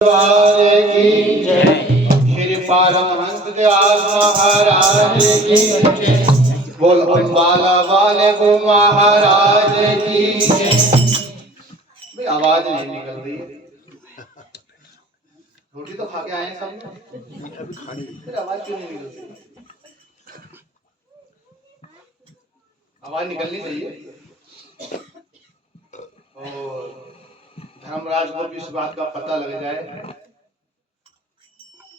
द्वारे की जय। श्री पारमहंस दयाल महाराज की जय। बोल अम्बाला वाले को महाराज की जय। भाई आवाज नहीं निकल रही है। रोटी तो खा के आए हैं सब, फिर आवाज क्यों नहीं निकल रही? आवाज निकलनी चाहिए। और धर्मराज को भी इस बात का पता लग जाए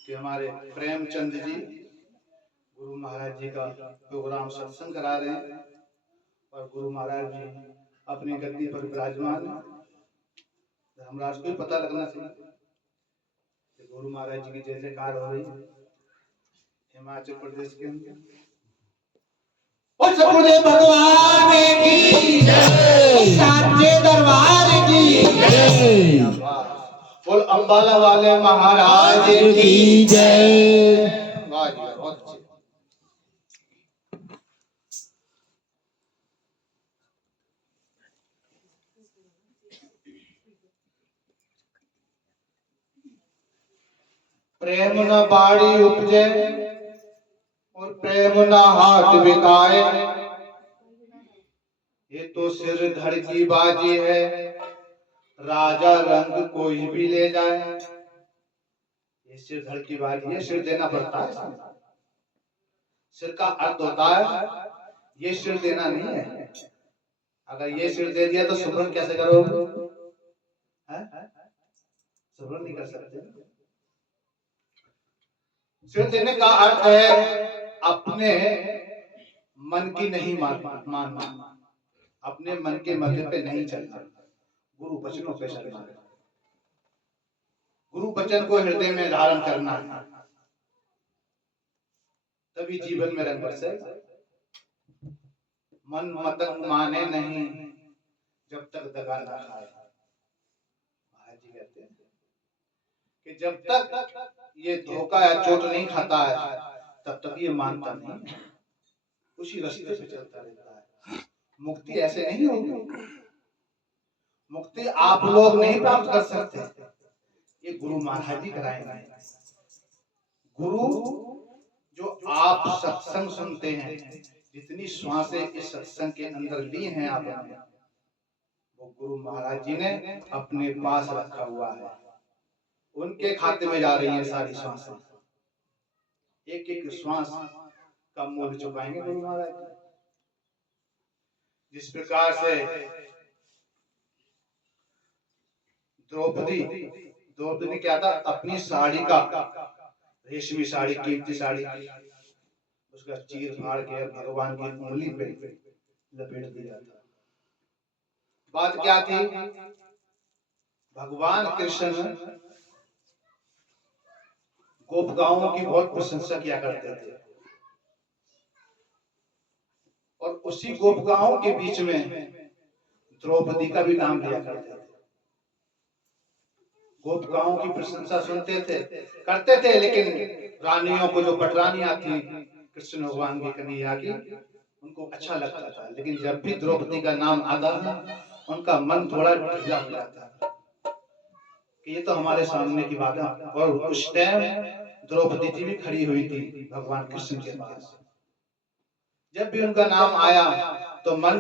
कि हमारे प्रेमचंद जी गुरु महाराज जी का प्रोग्राम सत्संग करा रहे हैं और गुरु महाराज जी अपनी गद्दी पर विराजमान है। धर्मराज को भी पता लगना चाहिए कि गुरु महाराज जी की जय जयकार हो रही है हिमाचल प्रदेश के अंदर। और सतगुरुदेव भगवान की जय, साचे दरबार की जय। बोल अम्बाला वाले महाराज की जय। वाह जी बहुत अच्छे। प्रेम न बाड़ी उपजे और प्रेम न हाथ बिकाए, ये तो सिर धड़ की बाजी है, राजा रंग कोई भी ले जाए। ये सिर धड़ की बाजी है, सिर देना पड़ता है। सिर का अर्थ होता है, ये सिर देना नहीं है। अगर ये सिर दे दिया तो सुमरन कैसे करोगे? सुमरन नहीं कर सकते। सिर देने का अर्थ है अपने मन की नहीं मानना, अपने मन के मध्य पे नहीं चलना, गुरु वचनों पे चलना, गुरु वचन को हृदय में धारण करना, तभी जीवन में रंग बरसेगा। मन मतंग माने नहीं जब तक दगा ना खाए। महाराज जी कहते हैं कि जब तक ये धोखा या चोट नहीं खाता है तब तक ये मानता नहीं, उसी रास्ते पे चलता रहता है। मुक्ति ऐसे नहीं होगी। मुक्ति आप लोग नहीं प्राप्त कर सकते, ये गुरु महाराज जी कराएंगे। गुरु जो आप सत्संग सुनते हैं, जितनी श्वासें इस सत्संग के अंदर ली हैं आपने, वो गुरु महाराज जी ने अपने पास रखा हुआ है। उनके खाते में जा रही है सारी श्वासें। एक एक श्वास का मूल्य चुकाएंगे गुरु महाराज जी। जिस प्रकार से द्रौपदी ने क्या था, अपनी साड़ी का, रेशमी साड़ी, कीमती साड़ी, उसका चीर फाड़ के भगवान की उंगली पे लपेट दिया था। बात क्या थी? भगवान कृष्ण गोपगाओं की बहुत प्रशंसा किया करते थे और उसी गोपगाओं के बीच में द्रौपदी का भी नाम लिया करते थे। गोपगाओं की प्रशंसा सुनते थे, करते थे, लेकिन रानियों को, जो पटरानियां थी कृष्ण भगवान की कन्हैया की, उनको अच्छा लगता था। लेकिन जब भी द्रौपदी का नाम आता था उनका मन थोड़ा ढीला हो जाता था कि ये तो हमारे सामने की बात है। और उस टाइम द्रौपदी जी भी खड़ी हुई थी भगवान कृष्ण के पास। जब भी उनका नाम आया तो मन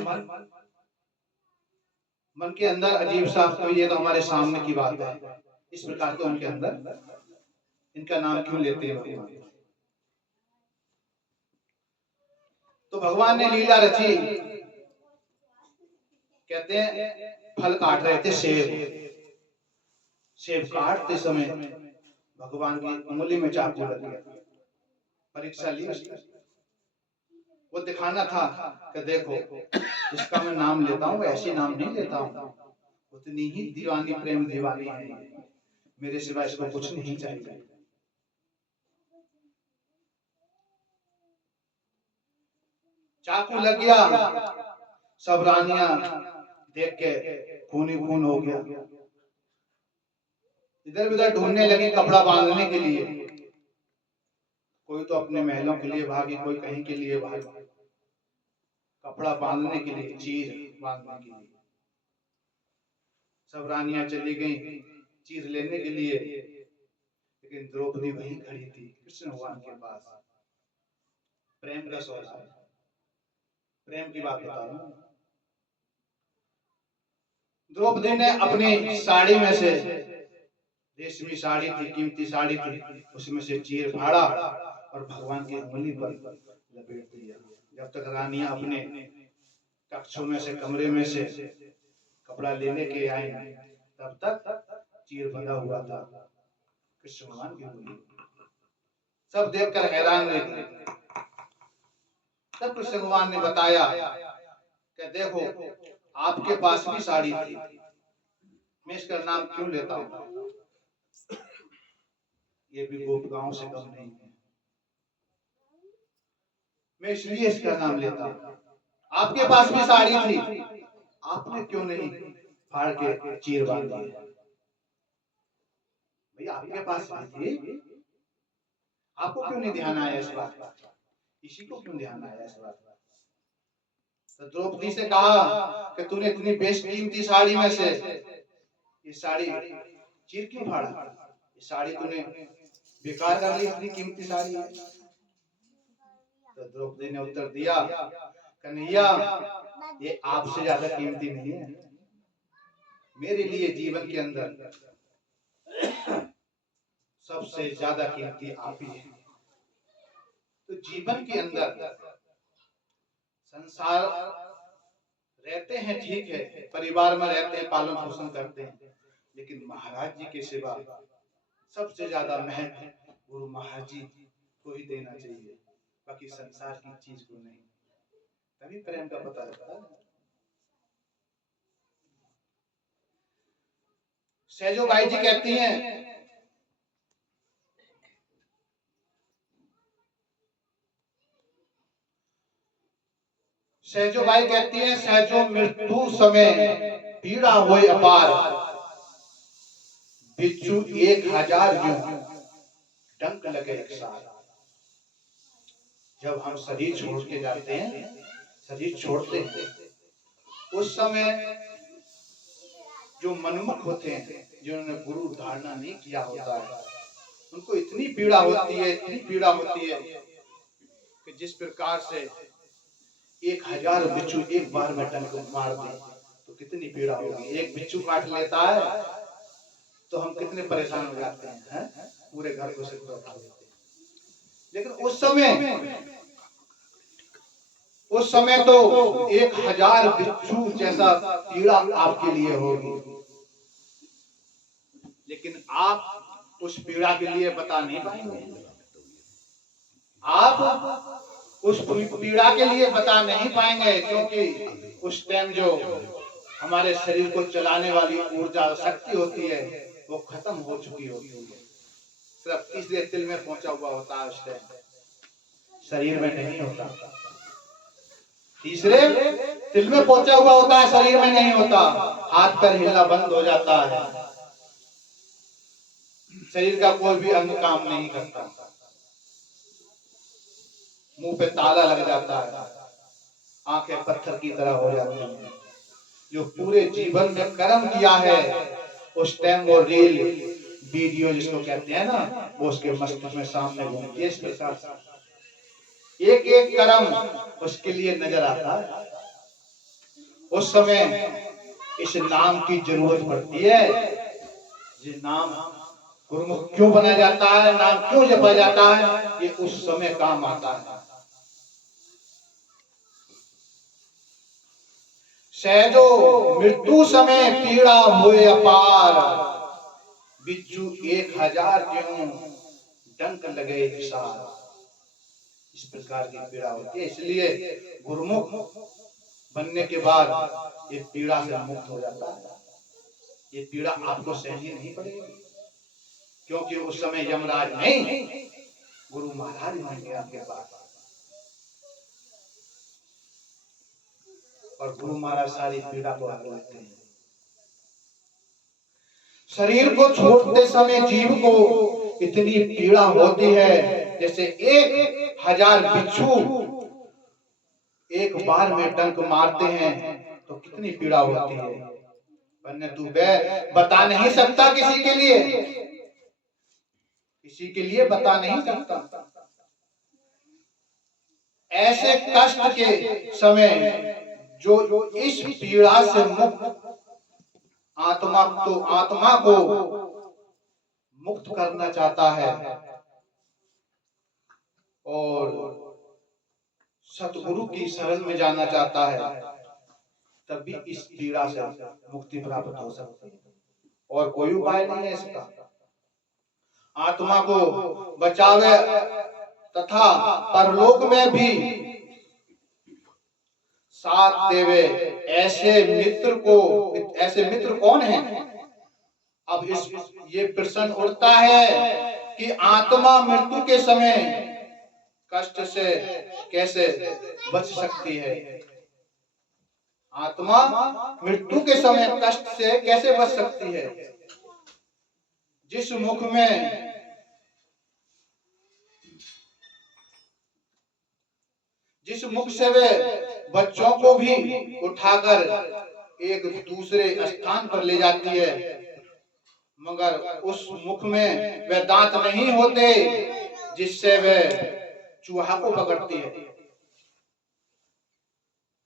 के अंदर अजीब सा, तो ये तो हमारे सामने की बात है, इस प्रकार के उनके अंदर इनका नाम क्यों लेते हैं भगवान। तो भगवान ने लीला रची। कहते हैं फल काट रहे थे, सेब काटते समय भगवान की उंगली में चाकू लग गया। परीक्षा ली, वो दिखाना था कि देखो जिसका मैं नाम लेता हूँ ऐसे नाम नहीं लेता हूँ, उतनी ही दीवानी, प्रेम दीवानी है, मेरे सिवा इसको कुछ नहीं चाहिए। चाकू लग गया, सब रानियां देख के खून ही खून हो गया। इधर उधर ढूंढने लगी कपड़ा बांधने के लिए, कोई तो अपने महलों के लिए भागी, कोई कहीं के लिए भागी, कपड़ा बांधने के लिए, चीर बांधने के लिए। सब रानियां चली गई, चीर लेने के लिए, लेकिन द्रौपदी वहीं खड़ी थी कृष्ण भगवान के पास। प्रेम रस होता है, प्रेम की बात बता रहा हूं। द्रौपदी ने अपनी साड़ी में से, रेशमी साड़ी थी, कीमती साड़ी थी, उसमें से चीर फाड़ा और भगवान की उंगली पर लपेट दिया। जब तक रानियां अपने कक्षों में से, कमरे में से कपड़ा लेने के आई, तब तक चीर बंधा हुआ था कृष्ण भगवान की उंगली। सब देखकर हैरान रहे। तब कृष्ण भगवान ने बताया कि देखो, आपके पास भी साड़ी थी, मैं इसका नाम क्यों लेता हूं? ये भी गोपिकाओं से कम नहीं है, मैं इसलिए इसका नाम लेता हूं। आपके पास भी साड़ी थी, आपने क्यों नहीं फाड़ के चीर बांध दी? भैया आपके पास भी थी, आपको क्यों नहीं ध्यान आया इस बात का? इसी को क्यों ध्यान आया इस बात का? तो द्रौपदी से कहा कि तूने इतनी बेशकीमती साड़ी में से ये साड़ी चीर क्यों फाड़ा? ये साड़ी तूने बेकार कर ली, इतनी कीमती साड़ी है। तो द्रौपदी ने उत्तर दिया, कन्हैया ये आपसे ज्यादा कीमती नहीं है, मेरे लिए जीवन के अंदर सबसे ज्यादा कीमती आप ही है। तो जीवन के अंदर संसार रहते हैं, ठीक है, परिवार में रहते हैं, पालन पोषण करते हैं, लेकिन महाराज जी के सिवा सबसे ज्यादा महत्व गुरु महाराज जी को ही देना चाहिए, बाकी संसार की चीज को नहीं। तभी प्रेम का पता लगता है। सहजो बाई जी कहती हैं, सहजो बाई कहती है, सहजो मृत्यु समय पीड़ा होए अपार, बिच्छू 1000 जो डंक लगे एक साथ। जब हम शरीर छोड़ के जाते हैं, शरीर छोड़ते हैं, उस समय जो मनमुख होते हैं, जिन्होंने गुरु धारणा नहीं किया होता है, उनको इतनी पीड़ा होती है, इतनी पीड़ा होती है कि जिस प्रकार से 1000 बिच्छू एक बार में डंक मार दे तो कितनी पीड़ा होगी। एक बिच्छू काट लेता है तो हम कितने परेशान हो जाते हैं, पूरे घर को सिर पर उठा देते हैं। लेकिन उस समय तो 1000 बिच्छू जैसा पीड़ा आपके लिए होगी, लेकिन आप उस पीड़ा के लिए बता नहीं पाएंगे। आप उस पीड़ा के लिए बता नहीं पाएंगे, क्योंकि उस टाइम जो हमारे शरीर को चलाने वाली ऊर्जा शक्ति होती है वो खत्म हो चुकी होती है, सिर्फ तीसरे तिल में पहुंचा हुआ होता है, उस टाइम शरीर में नहीं होता। तीसरे तिल में पहुंचा हुआ होता है, शरीर में नहीं होता। हाथ पैर हिलना बंद हो जाता है, शरीर का कोई भी अंग काम नहीं करता, मुंह पे ताला लग जाता है, आंखें पत्थर की तरह हो जाती हैं। जो पूरे जीवन में कर्म किया है उस टाइम वो रील वीडियो जिसको कहते हैं ना, वो उसके मस्तिष्क में सामने घूमती है। इस प्रकार एक एक कर्म उसके लिए नजर आता है। उस समय इस नाम की जरूरत पड़ती है। ये नाम गुरुमुख क्यों बना जाता है, नाम क्यों जपा जाता है, ये उस समय काम आता है। सहजो मृत्यु समय पीड़ा हुए अपार, बिच्छू 1000 क्यों डंक लगे विशाल। इस प्रकार की पीड़ा होती है, इसलिए गुरुमुख बनने के बाद ये पीड़ा से मुक्त हो जाता है। ये पीड़ा आपको सहनी नहीं पड़ेगी, क्योंकि उस समय यमराज नहीं, गुरु महाराज होंगे आपके पास, और गुरु महाराज सारी पीड़ा को हर लेते हैं। शरीर को छोड़ते समय जीव को इतनी पीड़ा होती है, जैसे 1000 बिच्छू एक बार में डंक मारते हैं तो कितनी पीड़ा होती है। वरना तू बता नहीं सकता किसी के लिए, किसी के लिए बता नहीं सकता। ऐसे कष्ट के समय जो इस पीड़ा से मुक्त आत्मा को मुक्त करना चाहता है और सतगुरु की शरण में जाना चाहता है, तभी इस पीड़ा से मुक्ति प्राप्त हो सकती है। और कोई उपाय नहीं है इसका। आत्मा को बचावे तथा परलोक में भी साथ देवे, ऐसे मित्र कौन है? अब ये प्रश्न उठता है कि आत्मा मृत्यु के समय कष्ट से कैसे बच सकती है? आत्मा मृत्यु के समय कष्ट से कैसे बच सकती है? जिस मुख से वे बच्चों को भी उठाकर एक दूसरे स्थान पर ले जाती है, मगर उस मुख में वे दांत नहीं होते जिससे वे चूहा को पकड़ती है।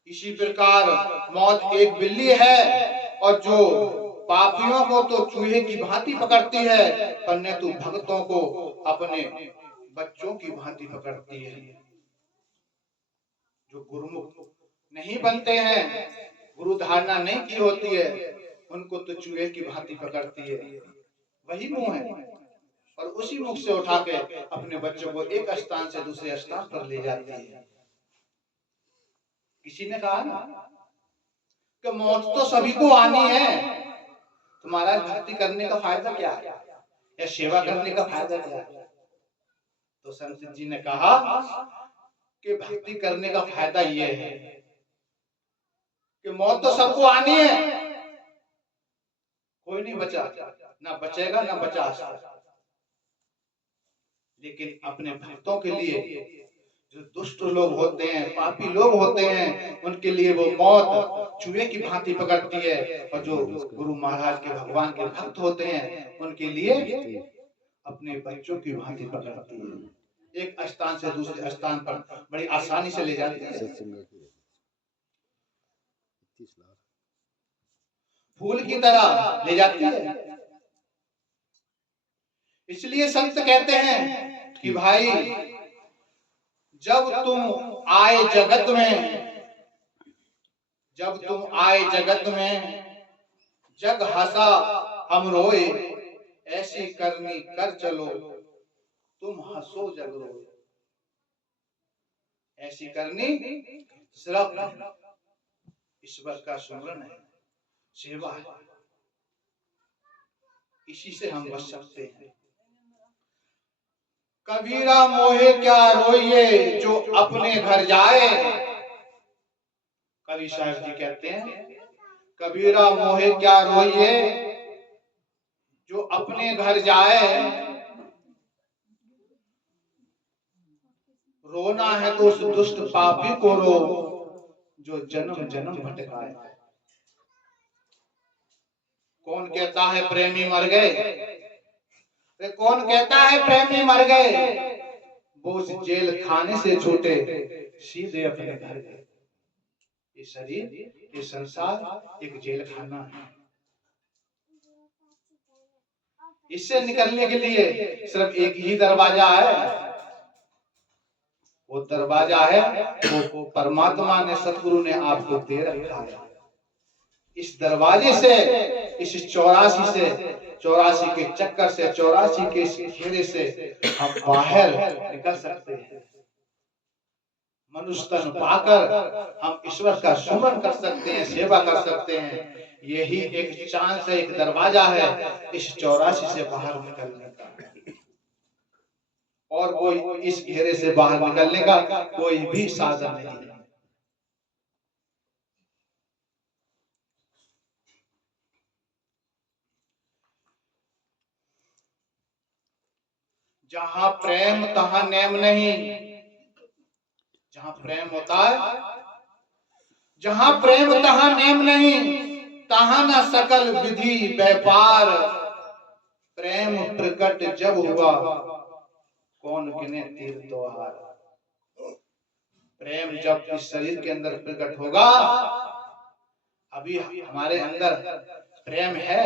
इसी प्रकार मौत एक बिल्ली है और जो पापियों को तो चूहे की भांति पकड़ती है, परंतु भक्तों को अपने बच्चों की भांति पकड़ती है। जो गुरुमुख नहीं बनते हैं, गुरु धारणा नहीं की होती है, उनको तो चूहे की भांति पकड़ती है। वही मुंह है और उसी मुख से उठा के अपने बच्चों को एक स्थान से दूसरे स्थान पर ले जाती है। किसी ने कहा ना कि मौत तो सभी को आनी है, तुम्हारा भक्ति करने का फायदा क्या है या सेवा करने का फायदा क्या है? तो संत जी ने कहा कि भक्ति करने का फायदा ये है कि मौत तो सबको आनी है, कोई नहीं बचा, ना बचेगा ना बचा सकता। लेकिन अपने भक्तों के लिए, जो दुष्ट लोग होते हैं, पापी लोग होते हैं, उनके लिए वो मौत चूहे की भांति पकड़ती है, और जो गुरु महाराज के भगवान के भक्त होते हैं, उनके लिए अपने बच्चों की भांति पकड़ती है। एक स्थान से दूसरे स्थान पर बड़ी आसानी से ले जाती है। फूल की तरह ले जाती है। इसलिए संत कहते हैं कि भाई, जब तुम आए जगत में जग हंसा हम रोए, ऐसी करनी कर चलो तुम हंसो जग रोए। ऐसी करनी सिर्फ ईश्वर का सुमरन है, सेवा है, इसी से हम बच सकते हैं। कबीरा मोहे क्या रोइए जो अपने घर जाए। कवि साहब जी कहते हैं, कबीरा मोहे क्या रोइए जो अपने घर जाए, रोना है तो उस दुष्ट पापी को रो जो जन्म जन्म भटकाए। कौन कहता है प्रेमी मर गए? कौन कहता है प्रेमी मर गए? वो उस जेल खाने से छूटे सीधे अपने घर गए। ये शरीर, ये संसार एक जेल खाना है। इससे निकलने के लिए सिर्फ एक ही दरवाजा है। वो दरवाजा है, वो परमात्मा ने, सतगुरु ने आपको दे रखा है। इस दरवाजे से, इस 84 के चक्कर से, 84 के इस घेरे से हम बाहर निकल सकते हैं। मनुष्य तन पाकर हम ईश्वर का सुमरन कर सकते हैं, सेवा कर सकते हैं। यही एक चांस है, एक दरवाजा है इस 84 से बाहर निकलने का। और कोई इस घेरे से बाहर निकलने का कोई भी साधन नहीं है। जहां प्रेम तहां नेम नहीं। जहां प्रेम होता है, जहां प्रेम तहां नेम नहीं, कहा न सकल विधि व्यापार, प्रेम प्रकट जब हुआ कौन गिने तीर त्योहार। प्रेम जब इस शरीर के अंदर प्रकट होगा, अभी हमारे अंदर प्रेम है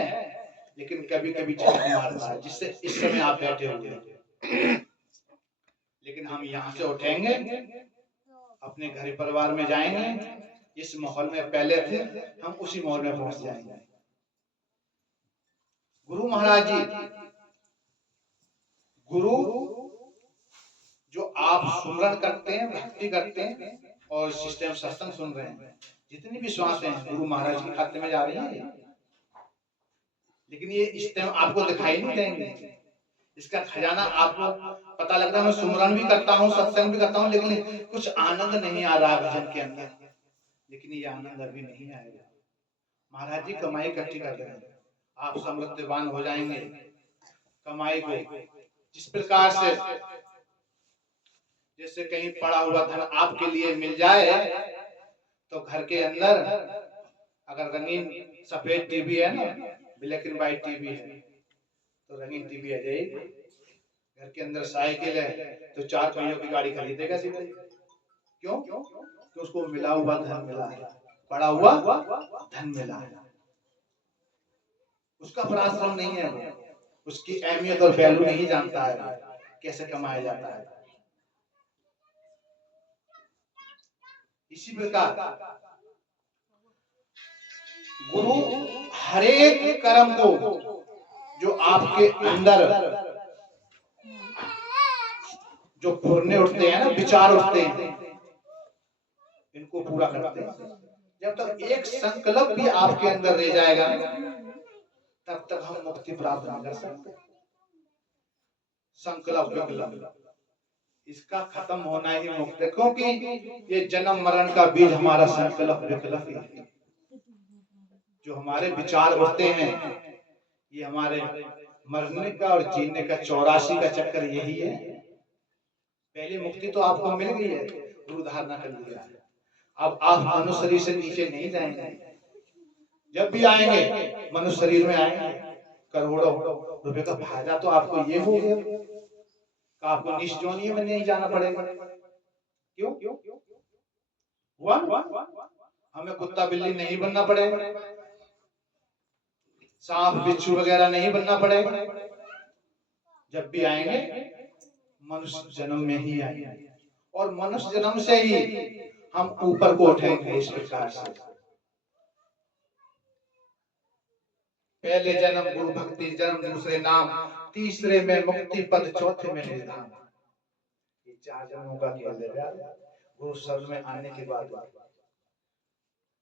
लेकिन कभी कभी झटक मारता है, जिससे इस समय आप बैठे हुए हैं। लेकिन हम यहाँ से उठेंगे, अपने घर परिवार में जाएंगे, इस माहौल में पहले थे हम उसी माहौल में पहुंच जाएंगे। गुरु महाराज जी, गुरु जो आप सुमरण करते हैं, भक्ति करते हैं और सिस्टम सत्संग सुन रहे हैं, जितनी भी श्वास हैं गुरु महाराज के खाते में जा रही है। लेकिन ये इस टाइम आपको दिखाई नहीं देंगे, इसका खजाना आपको पता लगता है। मैं सुमरण भी करता हूँ, सत्संग भी करता हूँ, लेकिन कुछ आनंद नहीं आ रहा भजन के अंदर। लेकिन ये आनंद अभी नहीं आएगा। महाराज जी कमाई इकट्ठी कर रहे हैं, आप समृद्धवान हो जाएंगे। कमाई को जिस प्रकार से, जैसे कहीं पड़ा हुआ धन आपके लिए मिल जाए, तो घर के अंदर अगर रंगीन सफेद टीवी है ना, ब्लैक एंड व्हाइट टीवी है, तो रंगीन टीवी आ जाएगी। घर के अंदर साइकिल है तो 4 पहियों की गाड़ी खरीदेगा सीधे। क्यों? तो उसको मिला हुआ धन मिला है, पड़ा हुआ धन मिला है। उसका पराश्रम नहीं है, वो उसकी अहमियत और वैल्यू नहीं जानता है, कैसे कमाया जाता है। इसी प्रकार गुरु हरेक कर्म को जो आपके अंदर जो फुरने उठते हैं ना, विचार उठते हैं, इनको पूरा करते हैं। जब तक एक संकल्प भी आपके अंदर रह जाएगा, तब तक हम मुक्ति प्राप्त नहीं कर सकते। संकल्प विकल्प, इसका खत्म होना ही मुक्त है, क्योंकि ये जन्म मरण का बीज हमारा संकल्प विकल्प ही है। जो हमारे विचार उठते हैं, ये हमारे मरने का और जीने का 84 का चक्कर यही है। पहली मुक्ति तो आपको मिल गई है, गुरु धारणा कर लिया है। अब आप मनुष्य शरीर से नीचे नहीं जाएंगे। जब भी आएंगे मनुष्य शरीर में आएंगे, करोड़ों रुपए का फायदा तो आपको ये हो गया, आपको निष्जोनी में नहीं जाना पड़ेगा। क्यों हुआ? हमें कुत्ता बिल्ली नहीं बनना पड़ेगा, सांप बिच्छू वगैरह नहीं बनना पड़ेगा। जब भी आएंगे मनुष्य जन्म में ही आएंगे, और मनुष्य जन्म से ही हम ऊपर को उठेंगे। इस प्रकार से पहले जन्म गुरु भक्ति जन्म, दूसरे नाम, तीसरे में मुक्ति पद, चौथे में निधान। ये 4 जन्मों का खेल है गुरु शब्द में आने के बाद।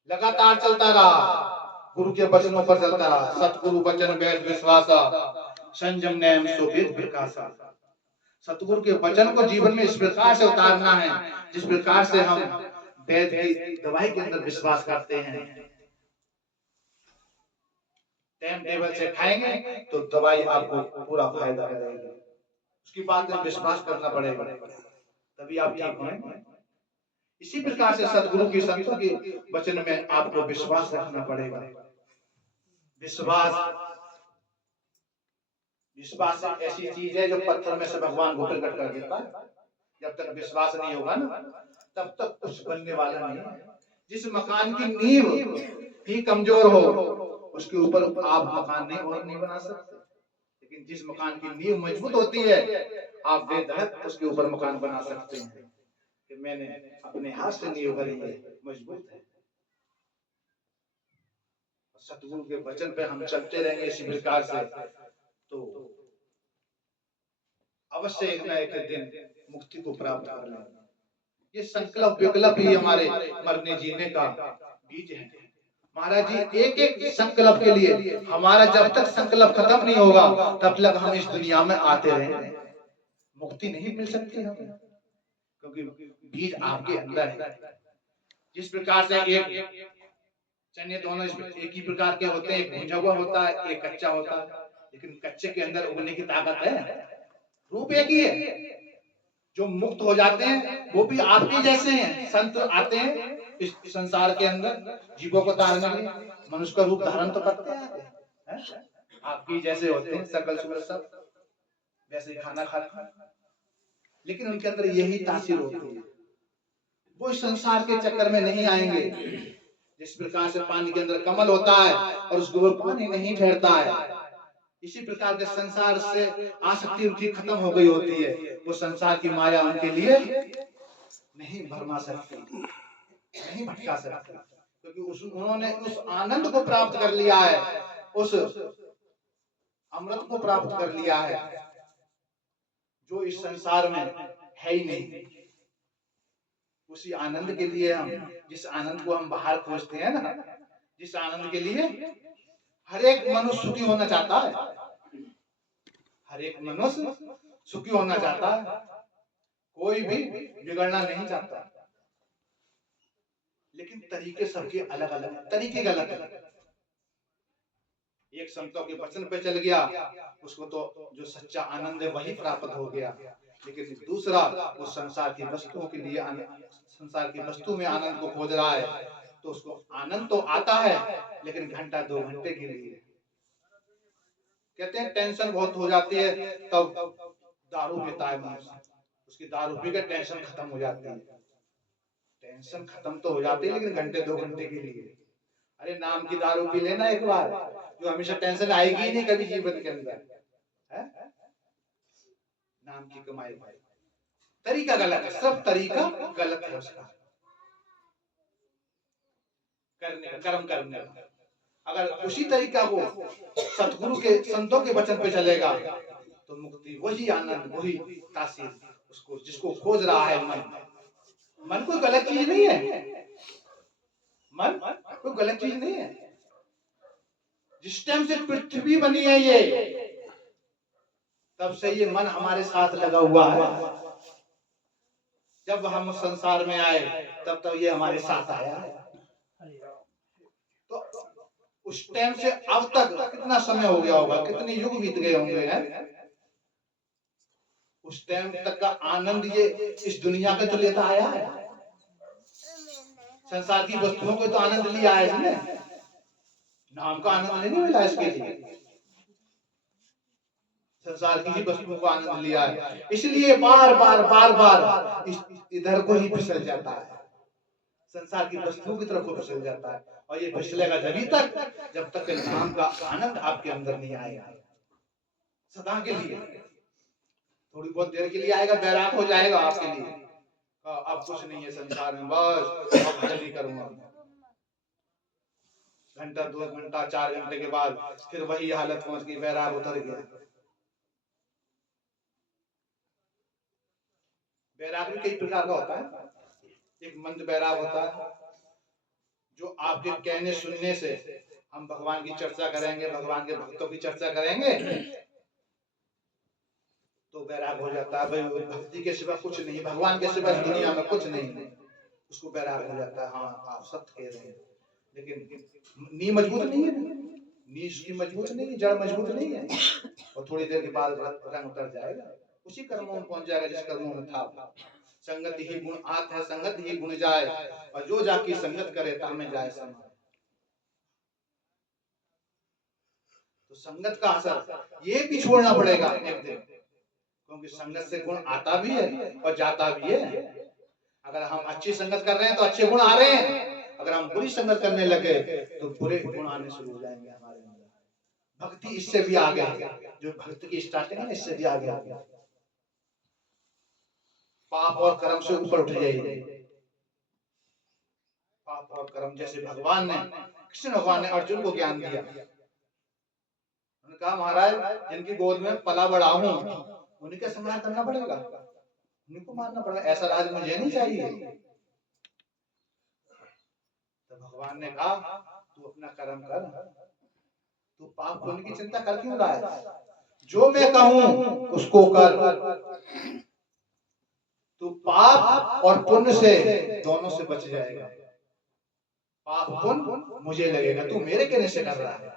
लगातार चलता रहा, गुरु के वचनों पर चलता रहा। सतगुरु वचन वेद विश्वासा, संयम नेम सो वेद प्रकाशा। सतगुरु के वचन को जीवन में इस प्रकार से उतारना है, जिस प्रकार से हम वेद की दवाई के अंदर विश्वास करते हैं। टाइम टेबल से खाएंगे तो दवाई आपको पूरा फायदा करेगी, उसकी बात में विश्वास करना पड़ेगा, तभी आप ठीक होंगे। इसी प्रकार से सतगुरु की संतों के वचन में आपको विश्वास रखना पड़ेगा। विश्वास एक ऐसी चीज है जो पत्थर में से भगवान को प्रकट कर देता है। जब तक विश्वास नहीं होगा ना, तब तक कुछ बनने वाला नहीं है। जिस मकान की नींव ही कमजोर हो, उसके ऊपर आप मकान नहीं बना सकते। लेकिन जिस मकान की नींव मजबूत होती है, आप बेधड़क उसके ऊपर मकान बना सकते हैं कि मैंने अपने हाथ से नींव भरी है, मजबूत है। सतगुरु के वचन पे हम चलते रहेंगे इसी प्रकार से, तो अवश्य एक ना एक दिन मुक्ति को प्राप्त कर लेंगे। ये संकल्प विकल्प ही हमारे मरने जीने का बीज है। महाराज जी एक एक संकल्प के लिए, हमारा जब तक संकल्प खत्म नहीं होगा तब तक हम इस दुनिया में आते रहेंगे। मुक्ति नहीं मिल सकती हमें, क्योंकि बीज आपके अंदर है। जिस प्रकार से एक चने दोनों एक ही प्रकार के होते हैं, एक भुजा हुआ होता है, एक कच्चा होता है, लेकिन कच्चे के अंदर उगने की ताकत है। रूप एक ही है। जो मुक्त हो जाते हैं वो भी आपके जैसे हैं। संत आते हैं इस संसार के अंदर जीवों को तारने के लिए मनुष्य का रूप धारण तो करते हैं। आपकी जैसे होते हैं सकल सुगल सब वैसे ही खाना खाते हैं, लेकिन उनके अंदर यही तासीर होती है। वो इस संसार के चक्कर में नहीं आएंगे। जिस प्रकार से पानी के अंदर कमल होता है और उसके ऊपर पानी नहीं ठहरता है, इसी प्रकार के संसार से आसक्ति उनकी खत्म हो गई होती है। वो संसार की माया उनके लिए नहीं भरमा सकती, नहीं भटका सकती, क्योंकि उन्होंने उस आनंद को प्राप्त कर लिया है, उस अमृत को प्राप्त कर लिया है जो इस संसार में है ही नहीं। उसी आनंद के लिए हम, जिस आनंद को हम बाहर खोजते हैं ना, जिस आनंद के लिए हर एक मनुष्य सुखी होना चाहता है, हर एक मनुष्य सुखी होना चाहता है, कोई भी बिगड़ना नहीं चाहता, लेकिन तरीके सबके अलग अलग, तरीके गलत है। एक संतों के वचन पे चल गया, उसको तो जो सच्चा आनंद है वही प्राप्त हो गया, लेकिन दूसरा वो संसार की वस्तुओं के लिए, संसार की वस्तु में आनंद को खोज रहा है, तो उसको आनंद तो आता है लेकिन घंटा 2 घंटे के लिए। कहते हैं टेंशन बहुत हो जाती है तब दारू पीता है मनुष्य, उसकी दारू पी कर टेंशन खत्म हो जाती है। टेंशन खत्म तो हो जाती है लेकिन घंटे 2 घंटे के लिए। अरे नाम की दारू पी लेना एक बार, जो हमेशा टेंशन आएगी ही नहीं कभी जीवन के अंदर, है? नाम की कमाई भाई, तरीका गलत है, सब तरीका गलत है उसका करने का, कर्म करने का। अगर उसी तरीका को सतगुरु के संतों के वचन पे चलेगा तो मुक्ति, वही आनंद, वही तासीर, उसको जिसको खोज रहा है मन। मन कोई गलत चीज नहीं है, मन कोई गलत चीज नहीं है। जिस टाइम से पृथ्वी बनी है ये, तब से ये मन हमारे साथ लगा हुआ है। जब हम संसार में आए तब ये हमारे साथ आया है। तो उस टाइम से अब तक कितना समय हो गया होगा, कितने युग बीत गए होंगे, हैं? उस टाइम तक का आनंद ये इस दुनिया के तो लेता आया है, संसार की वस्तुओं को तो आनंद लिया है इसने, नाम का आनंद नहीं मिला इसके लिए, संसार की ही वस्तुओं को आनंद लिया है, इसलिए बार बार इधर को ही फिसल जाता है, संसार की वस्तुओं की तरफ को फिसल जाता है। और ये फिसलेगा जब तक नाम का आनंद आपके अंदर नहीं आएगा। सदा के लिए, थोड़ी बहुत देर के लिए आएगा, बैराग हो जाएगा आपके लिए, अब कुछ नहीं है संसार में, बस अब नहीं करूंगा। घंटा 2 घंटा 4 घंटे के बाद फिर वही हालत पहुंच गई, बैराग उतर गया। बैराग भी कई प्रकार का होता है। एक मंद बैराग होता है, जो आपके कहने सुनने से हम भगवान की चर्चा करेंगे, भगवान के भक्तों की चर्चा करेंगे तो बैराग हो जाता है। भाई भक्ति के सिवा कुछ नहीं, भगवान के सिवा इस दुनिया में कुछ नहीं, उसको बैराग हो जाता है। हाँ आप सत्य कह रहे हैं, लेकिन नींव मजबूत नहीं है, नींव उसकी मजबूत नहीं है, जड़ मजबूत नहीं है, और थोड़ी देर के बाद रंग उतर जाएगा, उसी कर्मों में पहुंच जाएगा जिस कर्मों में था। संगत ही गुण आत है, संगत ही गुण जाए, और जो जाकी संगत करे तामे जाए समाए। तो संगत का असर ये भी छोड़ना पड़ेगा एक दिन, क्योंकि संगत से गुण आता भी है और जाता भी है। अगर हम अच्छी संगत कर रहे हैं तो अच्छे गुण आ रहे हैं, अगर हम बुरी संगत करने लगे तो बुरे गुण आने शुरू हो जाएंगे हमारे अंदर। भक्ति इससे भी आगे है, जो भक्ति की स्टार्टिंग है इससे भी आगे आ गया। पाप और कर्म से ऊपर उठ जाइए। पाप और कर्म, जैसे भगवान ने, कृष्ण भगवान ने अर्जुन को ज्ञान दिया, उन्होंने कहा महाराज जिनकी गोद में पला बड़ा हूं उन्हीं का संहार करना पड़ेगा, उन्हीं को मारना पड़ेगा, ऐसा राज मुझे नहीं चाहिए। तो भगवान ने कहा तू अपना कर्म कर, तू पाप पुण्य की चिंता कर क्यों रहा है, जो मैं कहूं उसको कर, तू पाप और पुण्य से दोनों से बच जाएगा। पाप पुण्य मुझे लगेगा, तू मेरे कहने से कर रहा है।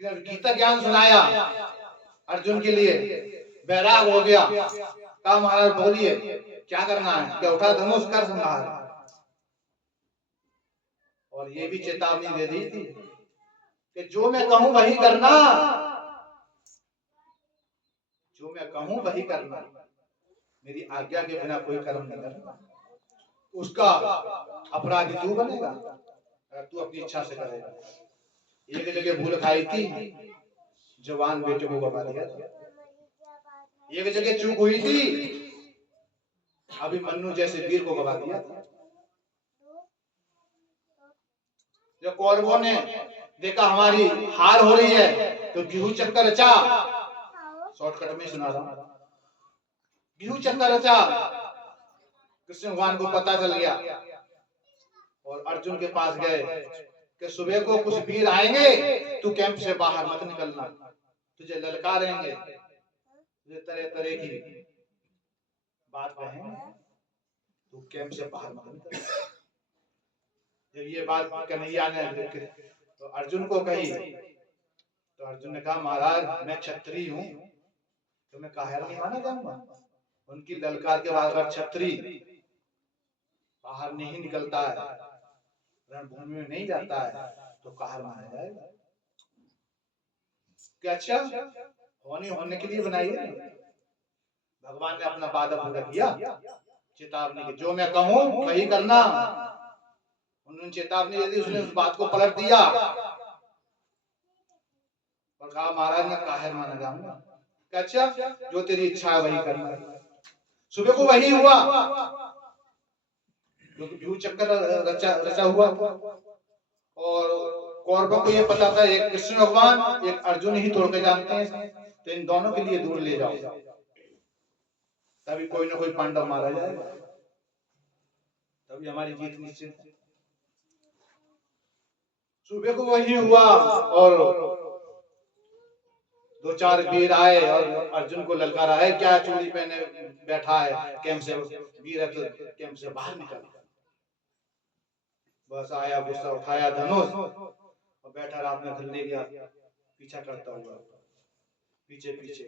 गीता ज्ञान सुनाया अर्जुन के लिए, बैराग हो गया, कहा महाराज बोलिए क्या करना है, क्या उठा धनुष कर संहार, और ये भी चेतावनी दे दी थी कि जो मैं कहूं वही करना, जो मैं कहूं वही करना, मेरी आज्ञा के बिना कोई कर्म नहीं करना। उसका अपराधी तू बनेगा अगर तू अपनी इच्छा से करेगा। एक जगह भूल खाई थी, जवान बेटे को गवा दिया था। एक जगह चूक हुई थी, अभिमन्यु जैसे वीर को गवा दिया था। जब कौरवों ने देखा हमारी हार हो रही है तो व्यूह चक्कर रचा, शॉर्टकट में सुना रहा हूं, व्यूह चक्कर रचा। कृष्ण भगवान को पता चल गया और अर्जुन के पास गए कि सुबह को कुछ वीर आएंगे, तू कैंप से बाहर मत निकलना, तुझे ललकारेंगे, तुझे तरह तरह की बात कहेंगे, तू कैंप से बाहर मत निकल। जब ये बात कन्हैया ने तो अर्जुन को कही तो अर्जुन ने कहा महाराज मैं क्षत्रिय हूं, तो मैं कायर नहीं माना जाऊंगा। उनकी ललकार के बाद अगर क्षत्रिय बाहर नहीं निकलता है, रणभूमि में नहीं जाता है, तो कायर माना जाएगा। क्या अच्छा होने के लिए बनाई है। भगवान ने अपना वादा पूरा किया, चेतावनी की जो मैं कहूं वही करना। उन्होंने चेतावनी दे दी, उसने उस बात को पलट दिया और कहा महाराज मैं कायर माना जाऊंगा। अच्छा जो तेरी इच्छा है वही करना। सुबह को वही हुआ, क्योंकि व्यूह चक्कर रचा हुआ और कौरवों को ये पता था एक कृष्ण भगवान एक अर्जुन ही तोड़ के जानते हैं, तो इन दोनों के लिए दूर ले जाओ, तभी कोई ना कोई पांडव मारा जाएगा, तभी हमारी जीत निश्चित है। सुबह को वही हुआ और दो चार वीर आए और अर्जुन को ललकारा है, क्या चूड़ी पहने बैठा है कैंप से, वीर है तो कैंप से बाहर निकल। बस आया, गुस्सा उठाया धनुष और बैठा रात में ले गया पीछा करता हुआ, पीछे पीछे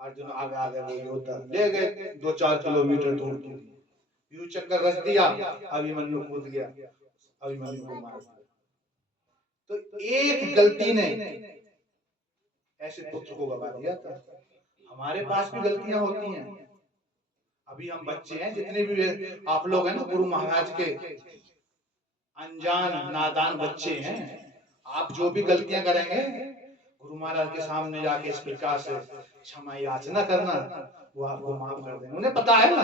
अर्जुन आगे आगे वो योद्धा ले गए 2-4 किलोमीटर दूर की। व्यूह चक्कर रच दिया, अभिमन्यु कूद गया, अभिमन्यु को मार दिया। तो एक गलती ने ऐसे पुत्र को गवा दिया था। हमारे पास भी गलतियां होती हैं, अभी हम बच्चे हैं, जितने भी आप लोग हैं ना गुरु महाराज के अनजान नादान बच्चे हैं, आप जो भी गलतियां करेंगे गुरु महाराज के सामने जाके इस प्रकार से क्षमा याचना करना, वो आपको माफ कर देंगे। उन्हें पता है ना,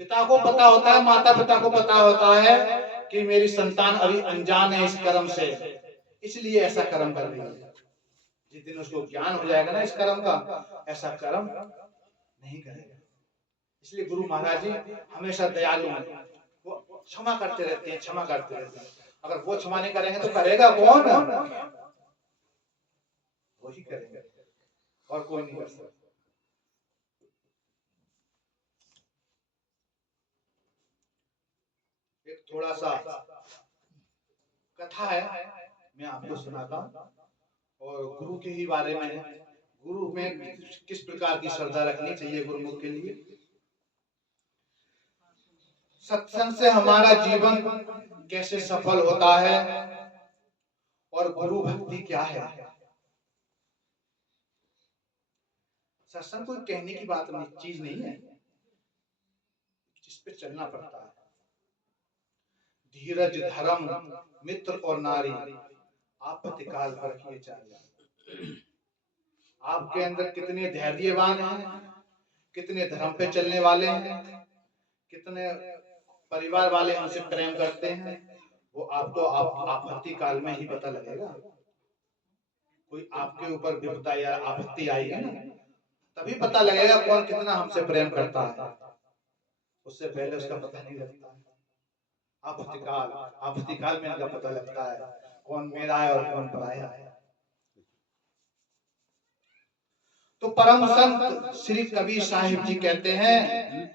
पिता को पता होता है, माता पिता को पता होता है कि मेरी संतान अभी अनजान है इस कर्म से, इसलिए ऐसा कर्म कर रही है। जिस दिन उसको ज्ञान हो जाएगा ना इस कर्म का, ऐसा कर्म नहीं करेगा। इसलिए गुरु महाराज जी हमेशा दयालु हैं, वो क्षमा करते रहते हैं, क्षमा करते रहते हैं। अगर वो क्षमा नहीं करेंगे तो करेगा कौन? वही करेंगे और कोई नहीं कर सकता। एक थोड़ा सा कथा है, मैं आपको सुनाता हूँ और गुरु के ही बारे में है। गुरु में किस प्रकार की श्रद्धा रखनी चाहिए गुरुमुख के लिए। सत्संग से हमारा जीवन कैसे सफल होता है और गुरु भक्ति क्या है। सत्संग कोई कहने की बात नहीं, चीज नहीं है, जिस पे चलना पड़ता है। धीरज धर्म मित्र और नारी आपत्ति काल पर किए चाहिए। आपके अंदर कितने धैर्यवान हैं, कितने धर्म पे चलने वाले हैं, कितने परिवार वाले हमसे प्रेम करते हैं, वो आपको आपत्ति काल में ही पता लगेगा। कोई आपके ऊपर विपदा या आपत्ति आएगी ना, तभी पता लगेगा कौन कितना हमसे प्रेम करता है, उससे पहले उसका पता नहीं लगता। आपत्ति काल में इनका पता लगता है कौन मेरा है और कौन पराया है। तो परम संत श्री कबीर साहिब जी कहते हैं,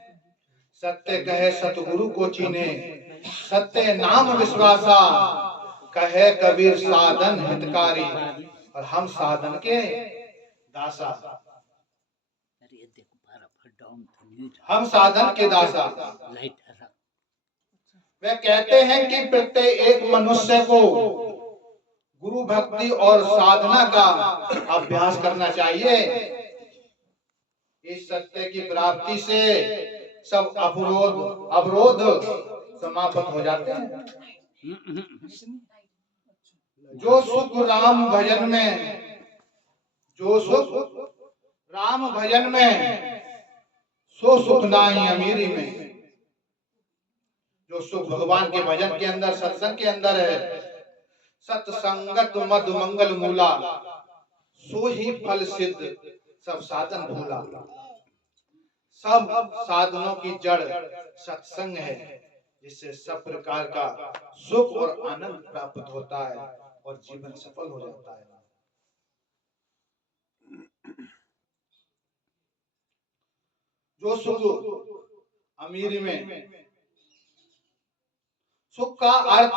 सत्य कहे सतगुरु को चीने, सत्य नाम विश्वासा, कहे कबीर साधन हितकारी, और हम साधन के दासा। हम साधन के दासा। वे कहते हैं कि प्रत्येक मनुष्य को गुरु भक्ति और साधना का अभ्यास करना चाहिए। इस सत्य की प्राप्ति से सब अवरोध समाप्त हो जाते हैं। जो सुख राम भजन में सो सुख नाही अमीरी में। जो सुख भगवान के भजन के अंदर, सत्संग के अंदर है, सत्संगत मद मंगल मूला, सो ही फल सिद्ध सब साधन भूला। सब साधनों की जड़ सत्संग है, जिससे सब प्रकार का सुख और आनंद प्राप्त होता है और जीवन सफल हो जाता है। जो सुख अमीरी में, सुख का अर्थ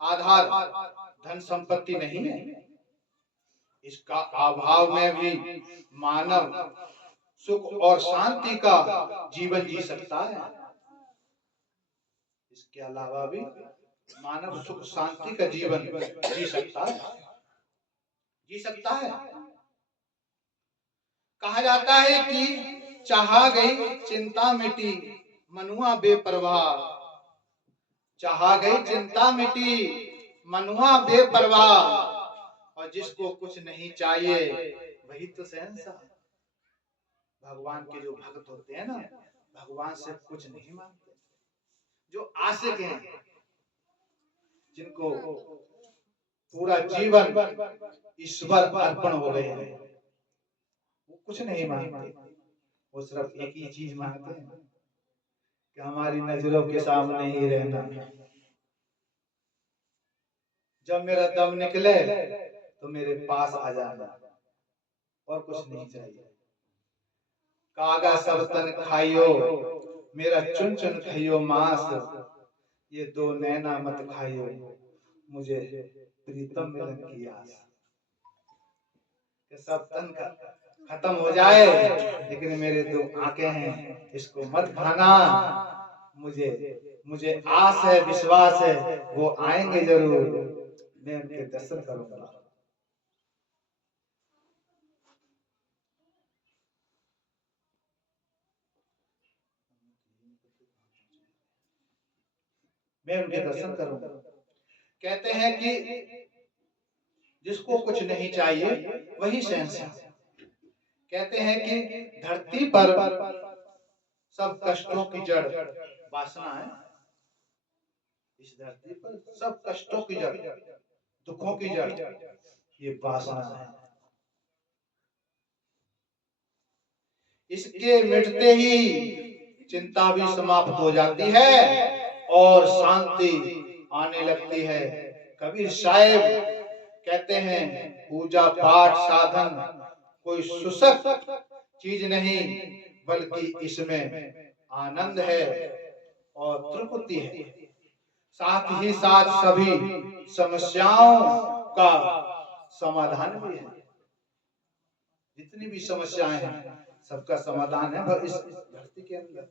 आधार धन संपत्ति नहीं है। इसका अभाव में भी मानव सुख और शांति का जीवन जी सकता है। इसके अलावा भी मानव सुख शांति का जीवन जी सकता है। कहा जाता है कि चाहा गई चिंता मिटी मनुआ बेपरवाह। चाहा गई चिंता मिटी मनुआ बेपरवाह। और जिसको कुछ नहीं चाहिए वही तो शहंशाह। भगवान के जो भक्त होते हैं ना, भगवान से कुछ नहीं मांगते। जो आशिक हैं, जिनको पूरा जीवन ईश्वर अर्पण हो गए हैं, वो कुछ नहीं मांगते। वो सिर्फ एक ही चीज मांगते हैं कि हमारी नजरों के सामने ही रहना। जब मेरा दम निकले तो मेरे पास आ जाना, और कुछ नहीं चाहिए। कागा सब तन खाइयो मेरा चुन चुन खाइयो मांस। ये दो नैना मत खाइयो मुझे प्रीतम मिलन की आस। कि सब तन का खत्म हो जाए, लेकिन मेरे दो आंखें हैं, इसको मत खाना। मुझे आस है, विश्वास है, वो आएंगे जरूर, मैं उनके दर्शन करूंगा। मैं उनके दर्शन करूंगा। कहते हैं कि जिसको कुछ नहीं चाहिए वही शहंशाह। कहते हैं कि धरती पर सब कष्टों की जड़ वासना है। इस धरती पर सब कष्टों की जड़, दुखों की जड़ ये वासना है। इसके मिटते ही चिंता भी समाप्त हो जाती है और शांति आने लगती है। कबीर साहिब कहते हैं, पूजा पाठ साधन कोई सुसक चीज नहीं, बल्कि इसमें आनंद है और तृप्ति है। साथ ही साथ सभी समस्याओं का समाधान भी है। जितनी भी समस्याएं हैं सबका समाधान है इस धरती के अंदर।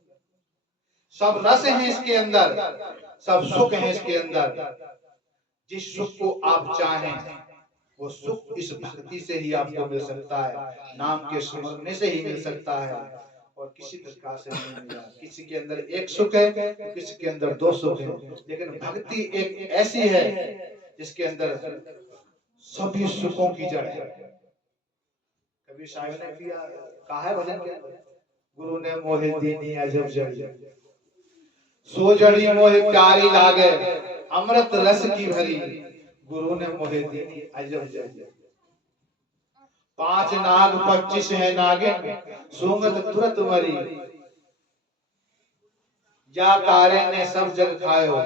सब रस हैं इसके अंदर, सब सुख हैं इसके अंदर। जिस सुख को आप चाहें वो सुख इस भक्ति से ही आपको मिल सकता है, नाम के स्मरण से ही मिल सकता है, और किसी प्रकार से नहीं मिला। किसी के अंदर एक सुख है तो किसी के अंदर दो सुख है, लेकिन भक्ति एक ऐसी है जिसके अंदर सभी सुखों की जड़ है। कबीर साहब ने किया कहा है भजन के अंदर, गुरु ने मोहे दीनी अजब जड़ी, सो जड़ी मोहे प्यारी लागे, अमृत रस की भरी, गुरु ने मोहे दीनी अजब जड़ी। 5 नाग 25 है नागिन, सूंघत तुरत मरी, जा तारे ने सब जग खायो,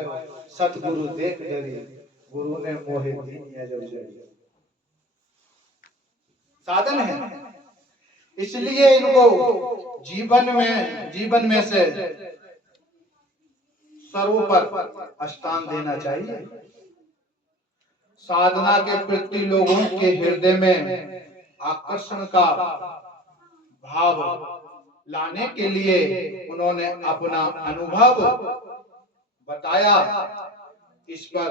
सतगुरु देख डरी, गुरु ने मोहे दीनी अजब जड़ी। साधन है, इसलिए इनको जीवन में से सर्वोपर स्थान देना चाहिए। साधना के प्रति लोगों के हृदय में आकर्षण का भाव लाने के लिए उन्होंने अपना अनुभव बताया। इस पर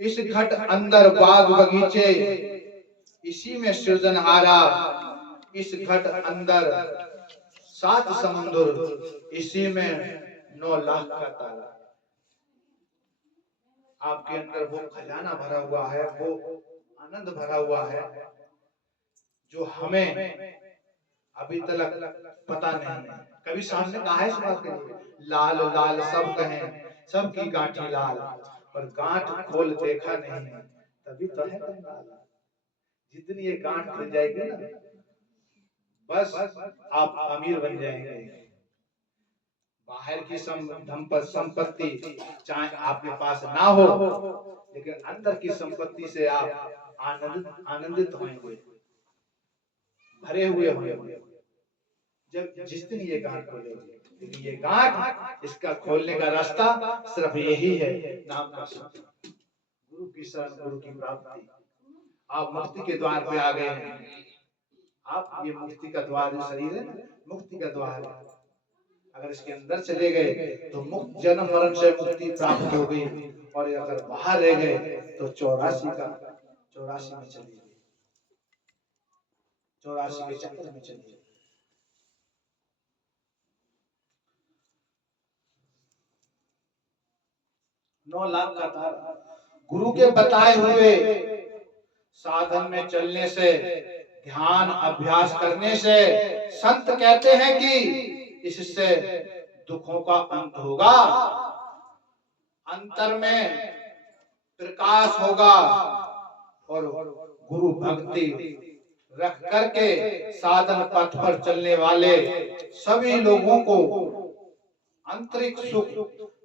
इस घट अंदर बाग बगीचे, इसी में सृजनहारा। इस घट अंदर 7 समुद्र, इसी में 9 लाख का ताला। आपके अंदर वो खजाना भरा हुआ है, वो आनंद भरा हुआ है जो हमें अभी तक पता नहीं है। कभी सामने कहा है इस बात के लिए, लाल लाल सब कहें, सबकी गांठी लाल, पर गांठ खोल देखा नहीं, तभी तो है कंगाल। जितनी ये गांठ खुल जाएगी ना, बस आप अमीर बन जाएंगे। बाहर की संपत्ति चाहे आपके पास ना हो, लेकिन अंदर की संपत्ति से आप आनंदित होंगे, भरे हुए होंगे जब जिस दिन ये गांठ खोलेगी। लेकिन ये गांठ, इसका खोलने का रास्ता सिर्फ यही है, नाम का गुरु की शरण, गुरु की प्राप्ति। आप मुक्ति के द्वार पे आ गए हैं। आप ये मुक्ति का द्वार, जो शरीर है मुक्ति का द्वार है। अगर इसके अंदर चले गए तो मुक्त, जन्म मरण से मुक्ति प्राप्त हो गई। और अगर बाहर रह गए तो 84 में चले गए, 84 के चक्कर में चले गए। नौ लाख का तारा। गुरु के बताए हुए साधन में चलने से, ध्यान अभ्यास करने से, संत कहते हैं कि इससे दुखों का अंत होगा, अंतर में प्रकाश होगा। और गुरु भक्ति रख करके साधन पथ पर चलने वाले सभी लोगों को आंतरिक सुख,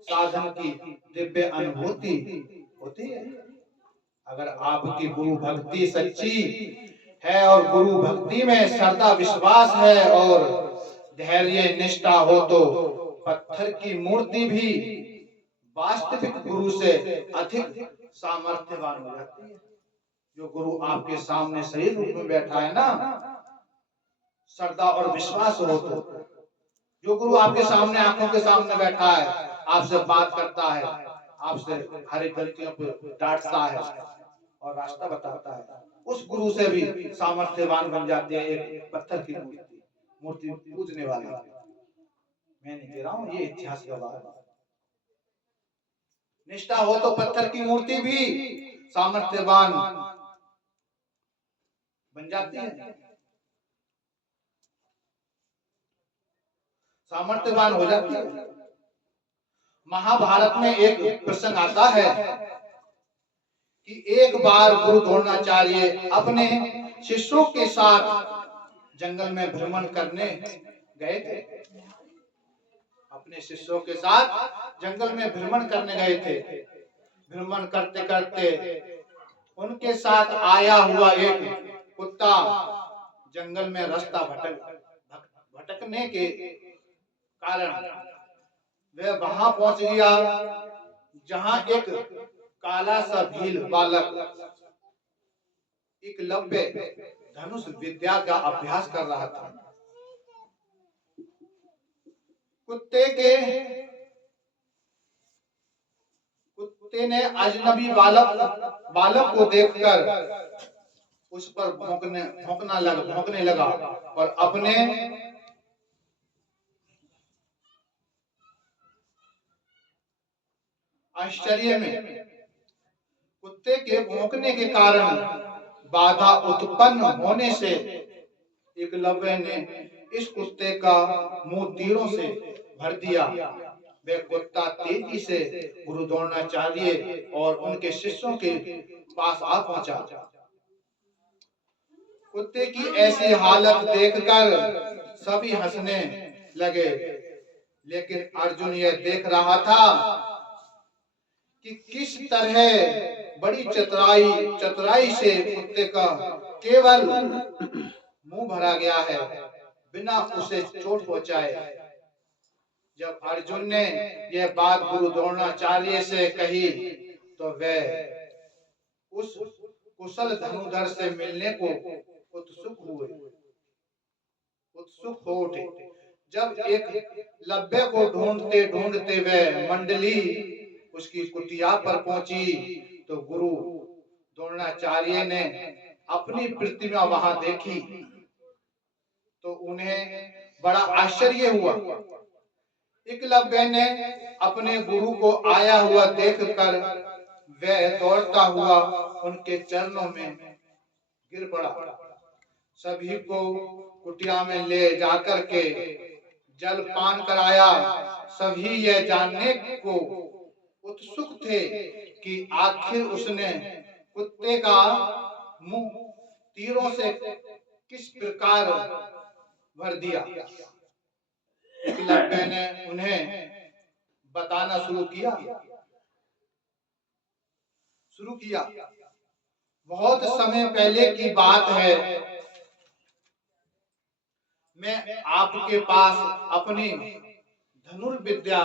साधन की दिव्य अनुभूति होती है। अगर आपकी गुरु भक्ति सच्ची है और गुरु भक्ति में श्रद्धा विश्वास है और धैर्य निष्ठा हो, तो पत्थर की मूर्ति भी वास्तविक गुरु से अधिक सामर्थ्यवान हो जाती है। जो गुरु आपके सामने सही रूप में बैठा है ना, श्रद्धा और विश्वास हो, तो जो गुरु आपके सामने, आंखों के सामने बैठा है, आपसे बात करता है, आपसे हर गलतियों पर डांटता है और रास्ता बताता है, उस गुरु से भी सामर्थ्यवान बन जाते हैं एक पत्थर की मूर्ति पूजने वाले। मैं नहीं कह रहा हूं, ये इतिहास गवाह है। निष्ठा हो तो पत्थर की मूर्ति भी सामर्थ्यवान बन जाती है, सामर्थ्यवान हो जाती है। महाभारत में एक प्रसंग आता है कि एक बार गुरु द्रोणाचार्य अपने शिष्यों के साथ जंगल में भ्रमण करने गए थे। अपने शिष्यों के साथ जंगल में भ्रमण करने गए थे। भ्रमण करते करते उनके साथ आया हुआ एक कुत्ता जंगल में रास्ता भटकने के कारण वह वहां पहुंच गया जहां एक काला सा भील बालक एकलव्य धनुष विद्या का अभ्यास कर रहा था। कुत्ते ने अजनबी बालक को देखकर उस पर भौंकने लगा और अपने आश्चर्य में कुत्ते के भौंकने के कारण बाधा उत्पन्न होने से एकलव्य ने इस कुत्ते का मुंह तीरों से भर दिया। वह कुत्ता तेजी से गुरु द्रोणाचार्य और उनके शिष्यों के पास आ पहुंचा। कुत्ते की ऐसी हालत देखकर सभी हंसने लगे, लेकिन अर्जुन यह देख रहा था कि किस तरह बड़ी चतुराई से कुत्ते का केवल मुंह भरा गया है बिना उसे चोट पहुंचाए। जब अर्जुन ने यह बात गुरु द्रोणाचार्य से कही तो वह उस कुशल धनुधर से मिलने को उत्सुक हो उठे। जब एकलव्य को ढूंढते ढूंढते वह मंडली उसकी कुटिया पर पहुंची तो गुरु द्रोणाचार्य ने अपनी प्रतिमा वहां देखी तो उन्हें बड़ा आश्चर्य हुआ। एकलव्य ने अपने गुरु को आया हुआ देखकर वह दौड़ता हुआ उनके चरणों में गिर पड़ा। सभी को कुटिया में ले जाकर के जल पान कराया। सभी यह जानने को उत्सुक थे कि आखिर उसने कुत्ते का मुंह तीरों से किस प्रकार भर दिया। एकलव्य ने उन्हें बताना शुरू किया। बहुत समय पहले की बात है, मैं आपके पास अपनी धनुर्विद्या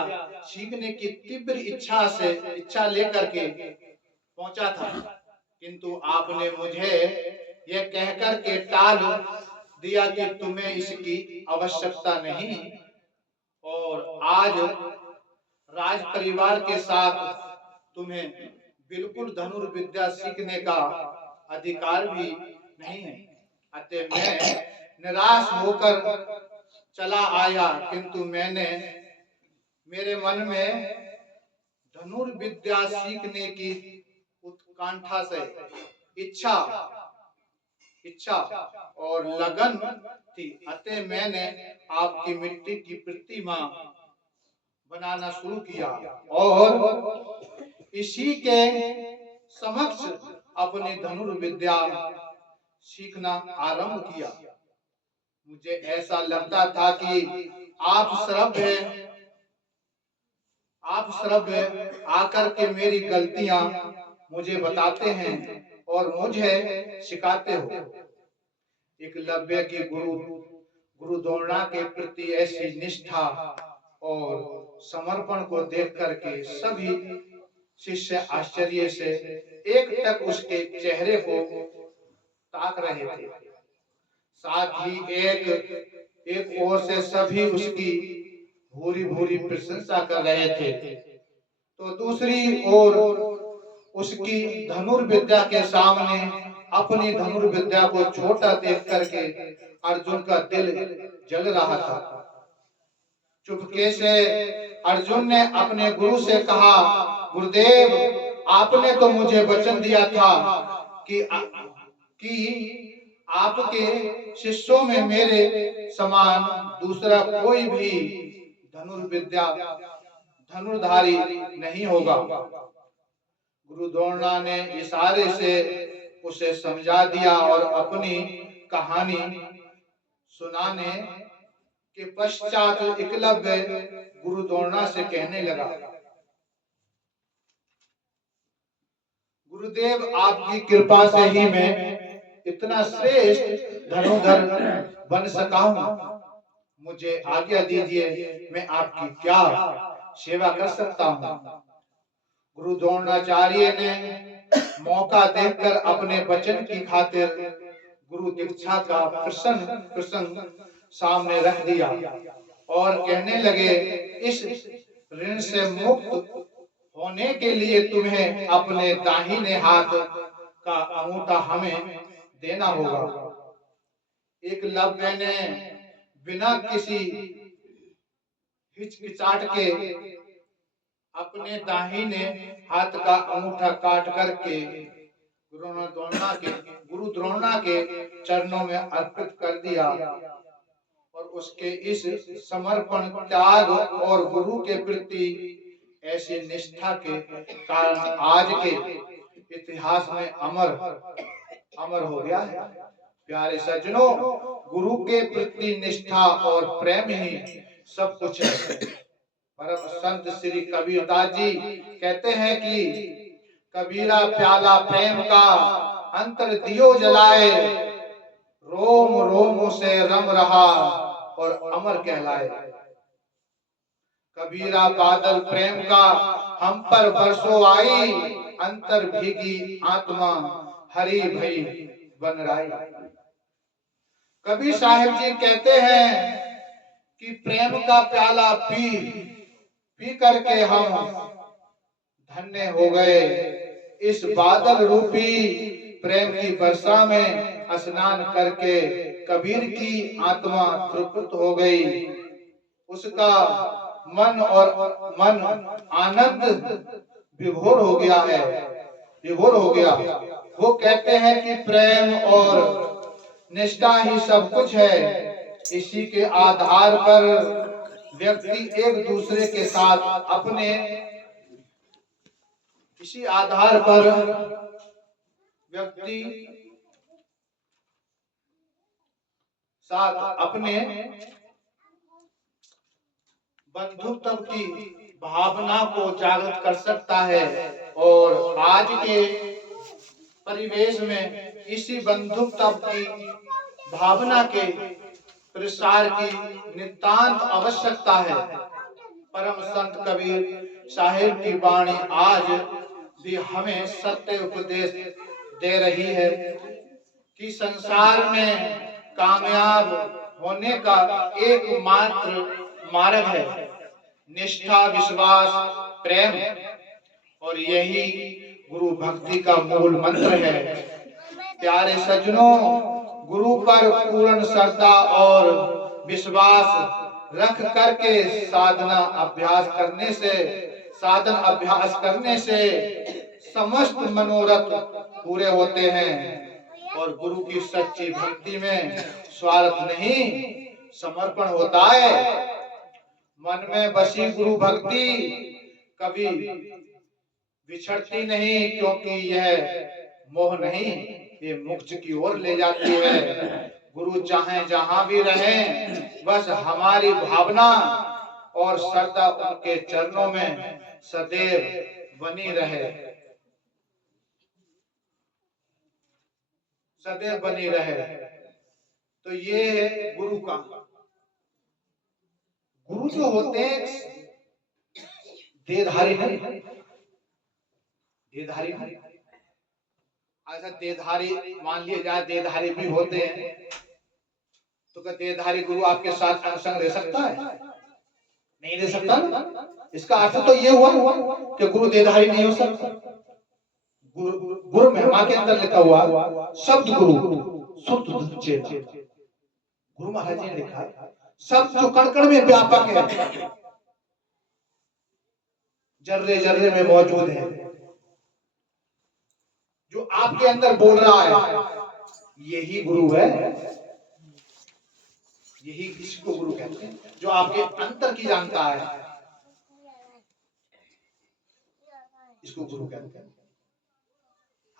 सीखने की तीव्र इच्छा लेकर के पहुंचा था, किंतु आपने मुझे यह कहकर के टाल दिया कि तुम्हें इसकी आवश्यकता नहीं और आज राज परिवार के साथ तुम्हें बिल्कुल धनुर्विद्या सीखने का अधिकार भी नहीं है। अतः मैं निराश होकर चला आया, किंतु मेरे मन में धनुर्विद्या सीखने की उत्कंठा से इच्छा और लगन थी। अतः मैंने आपकी मिट्टी की प्रतिमा बनाना शुरू किया और इसी के समक्ष अपनी धनुर्विद्या सीखना आरंभ किया। मुझे ऐसा लगता था कि आप श्रव्य आकर के मेरी गलतियां मुझे बताते हैं और मुझे सिखाते हो। एकलव्य की गुरु द्रोणा के प्रति ऐसी निष्ठा और समर्पण को देख करके सभी शिष्य आश्चर्य से एकटक उसके चेहरे को ताक रहे थे। साथ ही एक ओर से सभी उसकी भूरी भूरी प्रशंसा कर रहे थे, तो दूसरी ओर उसकी धनुर्विद्या के सामने अपनी धनुर्विद्या को छोटा देख करके अर्जुन का दिल जल रहा था। चुपके से अर्जुन ने अपने गुरु से कहा, गुरुदेव, आपने तो मुझे वचन दिया था कि आपके शिष्यों में मेरे समान दूसरा कोई भी धनुर्धारी नहीं होगा। गुरु द्रोणा ने इशारे से उसे समझा दिया और अपनी कहानी सुनाने के पश्चात एकलव्य गुरु द्रोणा से कहने लगा, गुरुदेव, आपकी कृपा से ही मैं इतना श्रेष्ठ धनुर्धर बन सका हूं। मुझे आज्ञा दीजिए, मैं आपकी क्या सेवा कर सकता हूं। गुरु द्रोणाचार्य ने मौका देखकर अपने वचन की खातिर गुरु दीक्षा का प्रसंग सामने रख दिया और कहने लगे, इस ऋण से मुक्त होने के लिए तुम्हें अपने दाहिने हाथ का अंगूठा हमें देना होगा। एकलव्य ने बिना किसी हिचकिचाहट के अपने दाहिने हाथ का अंगूठा काट करके गुरु द्रोणा के चरणों में अर्पित कर दिया और उसके इस समर्पण, त्याग और गुरु के प्रति ऐसी निष्ठा के कारण आज के इतिहास में अमर हो गया है। प्यारे सज्जनों, गुरु के प्रति निष्ठा और प्रेम ही सब कुछ है। परम संत श्री कबीरदास जी कहते हैं कि कबीरा प्याला प्रेम का अंतर दियो जलाए, रोम रोम से रम रहा और अमर कहलाए। कबीरा बादल प्रेम का हम पर बरसों आई, अंतर भीगी आत्मा हरी भई बन राई। कबीर साहिब जी कहते हैं कि प्रेम का प्याला पी पी करके हम धन्य हो गए। इस बादल रूपी प्रेम की वर्षा में स्नान करके कबीर की आत्मा तृप्त हो गई। उसका मन आनंद विभोर हो गया है, विभोर हो गया। वो कहते हैं कि प्रेम और निष्ठा ही सब कुछ है। इसी के आधार पर व्यक्ति एक दूसरे के साथ अपने इसी आधार पर व्यक्ति साथ अपने बंधुत्व की भावना को जागृत कर सकता है। और आज के परिवेश में इसी बंधुत्व की भावना के प्रसार की नितांत आवश्यकता है। परम संत कबीर साहिब की वाणी आज भी हमें सत्य उपदेश दे रही है कि संसार में कामयाब होने का एकमात्र मार्ग है निष्ठा, विश्वास, प्रेम, और यही गुरु भक्ति का मूल मंत्र है। प्यारे सज्जनों, गुरु पर पूर्ण श्रद्धा और विश्वास रख करके साधना अभ्यास करने से समस्त मनोरथ पूरे होते हैं। और गुरु की सच्ची भक्ति में स्वार्थ नहीं, समर्पण होता है। मन में बसी गुरु भक्ति कभी बिछड़ती नहीं, क्योंकि यह मोह नहीं, ये मोक्ष की ओर ले जाती है। गुरु चाहे जहां भी रहें, बस हमारी भावना और श्रद्धा उनके चरणों में सदैव बनी रहे, सदैव बनी रहे। तो ये है गुरु का। गुरु जो होते हैं देहधारी नहीं, देहधारी नहीं। ऐसा देहधारी मान लिया जाए, देहधारी भी होते हैं, तो क्या देहधारी गुरु आपके साथ संग रह सकता है? नहीं रह सकता। इसका अर्थ तो ये हुआ कि गुरु देहधारी नहीं हो सकता। गुरु महिमा के अंदर लिखा हुआ शब्द गुरु शुद्ध चेत। गुरु महाराज जी ने लिखा शब्द जो कण कण में व्यापक है, जर्रे जर्रे में मौजूद है, जो आपके अंदर बोल रहा है, यही गुरु है। यही इसको गुरु कहते हैं, जो आपके अंतर की जानता है, इसको गुरु कहते हैं।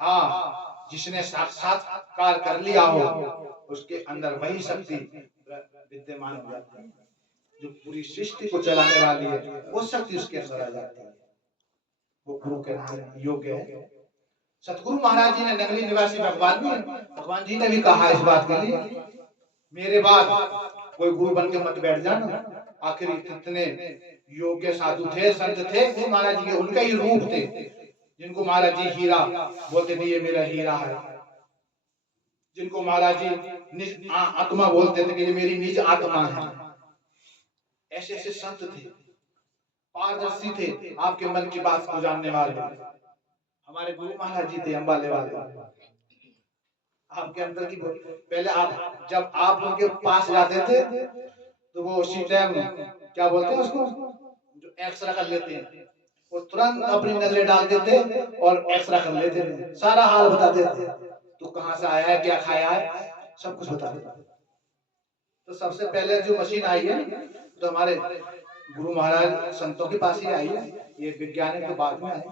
हाँ, जिसने साक्षात्कार कर लिया हो, उसके अंदर वही शक्ति विद्यमान हो जाती है जो पूरी सृष्टि को चलाने वाली है। वो शक्ति उसके अंदर आ जाती है, वो गुरु के नाम योग्य है। सतगुरु महाराज जी ने नगली निवासी भगवान जी ने भी कहा इस बात के लिए, मेरे बाद कोई गुरु बन के मत बैठ जाना। आखिर कितने योग्य साधु थे, संत थे गुरु महाराज जी के, उनका ही रूप थे, जिनको महाराज जी हीरा बोलते थे, ये मेरा हीरा है। जिनको महाराज जी निज आत्मा बोलते थे कि ये मेरी निज आत्मा है। ऐसे ऐसे संत थे, पारदर्शी थे, आपके मन की बात को जानने वाले। हमारे गुरु महाराज जी थे अंबाले वाले। आपके अंदर की पहले आप जब आप उनके पास जाते थे तो वो उसी टाइम क्या बोलते हैं उसको, जो एक्सरा कर लेते हैं, वो तुरंत अपनी नजरें डाल देते और एक्सरा कर लेते थे, सारा हाल बता देते, तो कहां से आया है, क्या खाया है, सब कुछ बता देते। तो सबसे पहले जो मशीन आई है तो हमारे गुरु महाराज संतों के पास ही आई है। ये वैज्ञानिक तो बाद में आए,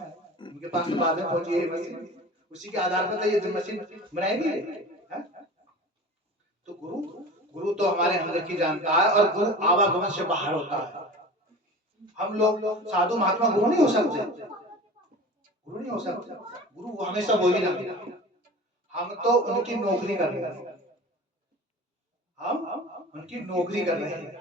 उनके पास तो बाद में पहुंची है मशीन, उसी के आधार पर ये जो मशीन बनाएगी है? तो गुरु तो हमारे अंदर की जानता है, और गुरु आवागमन से बाहर होता है। हम लोग साधु महात्मा गुरु नहीं हो सकते, गुरु नहीं हो सकते। गुरु वो हमेशा वो ही ना, हम तो उनकी नौकरी कर रहे हैं, हम उनकी नौकरी कर रहे हैं।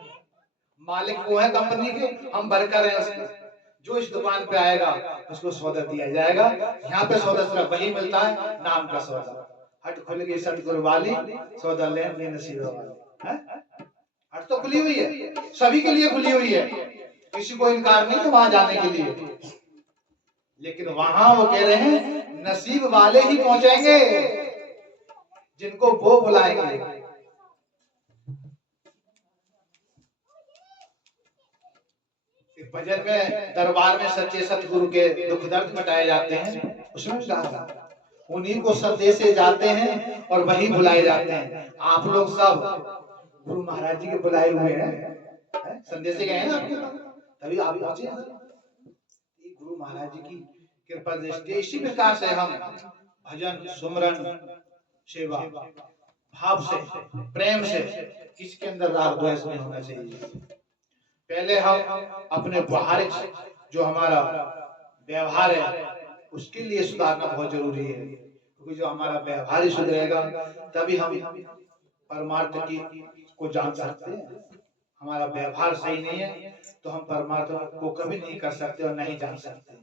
मालिक वो है कंपनी के, हम वर्कर हैं उसके। जो इस दुकान पे आएगा उसको सौदा दिया जाएगा। यहाँ पे सौदा सिर्फ वही मिलता है, नाम का सौदा। हट खुल गई सतगुरु वाली, सौदा लेन नसीब वाली। हट तो खुली हुई है, सभी के लिए खुली हुई है, किसी को इनकार नहीं है वहां जाने के लिए। लेकिन वहां वो कह रहे हैं नसीब वाले ही पहुंचेंगे जिनको वो बुलाएंगे। भजन में दरबार में सच्चे सतगुरु के दुख दर्द मिटाए जाते हैं, उसमें भी कहा उन्हीं को सदे से जाते हैं और वही बुलाए जाते हैं। आप लोग सब गुरु महाराज जी के बुलाए हुए हैं, संदेश से गए हैं आपके पास, तभी आप पहुंचे हैं। गुरु महाराज जी की कृपा दृष्टि इसी प्रकार से हम भजन सुमरन सेवा भाव से प्रेम से, किसके अंदर राग द्वेष नहीं होना चाहिए। पहले हम अपने बाहरिक जो हमारा व्यवहार है उसके लिए सुधारना बहुत जरूरी है, क्योंकि जो हमारा व्यवहार ही सुधरेगा तभी हम परमार्थ की को जान सकते हैं। हमारा व्यवहार सही नहीं है तो हम परमार्थ को कभी नहीं कर सकते और नहीं जान सकते।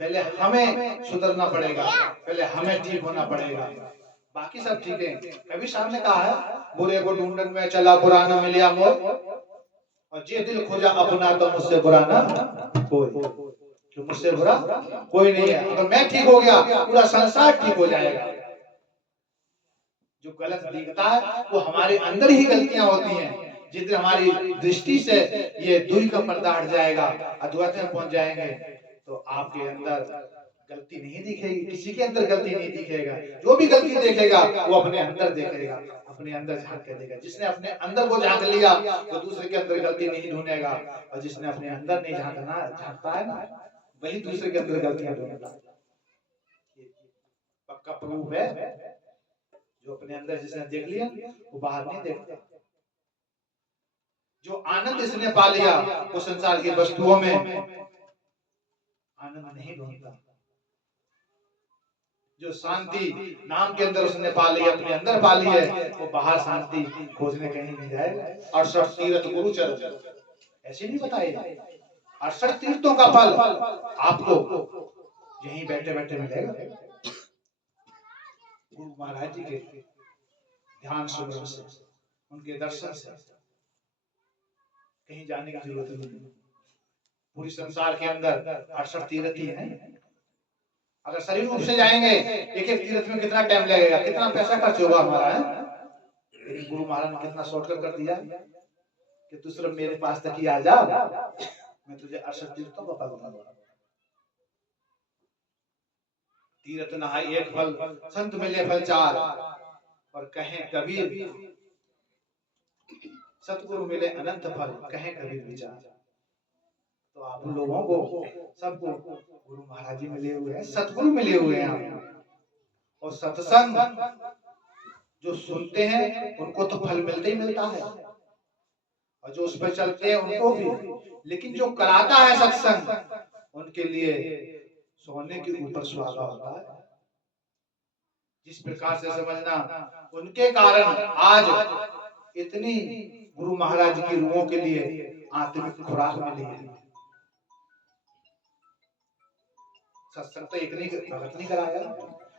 पहले हमें सुधरना पड़ेगा, पहले हमें ठीक होना पड़ेगा, बाकी सब ठीक है। कभी सामने कहा है बुरे को ढूंढन में चला पुराना मिलिया मोर, और जे दिल खोजा अपना तो मुझसे बुरा ना कोई, तो मुझसे बुरा कोई नहीं है। अगर मैं ठीक हो गया पूरा संसार ठीक हो जाएगा। जो गलत दिखता है वो हमारे अंदर ही गलतियां होती हैं। जिस दिन हमारी दृष्टि से ये दूरी का पर्दा हट जाएगा, अद्वैत में पहुंच जाएंगे, तो आपके अंदर गलती नहीं दिखेगी, किसी के अंदर गलती नहीं दिखेगा। जो भी गलती देखेगा वो अपने अंदर देखेगा, अपने अंदर झांक के देखेगा। जिसने अपने अंदर को झांक लिया तो दूसरे के अंदर गलती नहीं ढूंढेगा, और जिसने अपने अंदर नहीं झांकता है ना, वही दूसरे के अंदर गलतियां ढूंढेगा। पक्का प्रूफ है, जो अपने अंदर जिसने देख लिया वो बाहर नहीं देखता। जो आनंद इसने पा लिया वो संसार की वस्तुओं में आनंद नहीं ढूंढता। जो शांति नाम के अंदर उसने पा ली, अपने अंदर पा ली है, वो बाहर शांति खोजने कहीं नहीं जाएगा। 68 तीर्थ गुरु चरण ऐसे नहीं बताएगा। 68 तीर्थों का फल आपको यहीं बैठे बैठे मिलेगा। गुरु महाराज जी के ध्यान सुमरन से, उनके दर्शन से कहीं जाने की जरूरत नहीं। पूरी संसार के अंदर 68 तीर्थ ही हैं। अगर शरीर रूप से जाएंगे एक एक तीर्थ में कितना टाइम लगेगा, कितना पैसा खर्च होगा हमारा है। लेकिन गुरु महाराज ने कितना शॉर्टकट कर दिया कि तू सिर्फ मेरे पास तक ही आ जा, मैं तुझे 68 तीर्थों का फल दूंगा। तीर्थ नहाई एक फल, संत मिले फल चार, और कहें कबीर सतगुरु मिले अनंत फल, कहें कबीर विचार। तो आप लोगों को सबको गुरु महाराज जी मिले हुए हैं, सतगुरु मिले हुए हैं, और सत्संग जो सुनते हैं उनको तो फल मिलते ही मिलता है, और जो उस पर चलते हैं उनको भी। लेकिन जो कराता है सत्संग उनके लिए सोने के ऊपर सुहागा होता है। जिस प्रकार से समझना, उनके कारण आज इतनी गुरु महाराज की रूहों के लिए आत्मिक खुराक मिली है। सत्संग तो एक भगत नहीं कराया,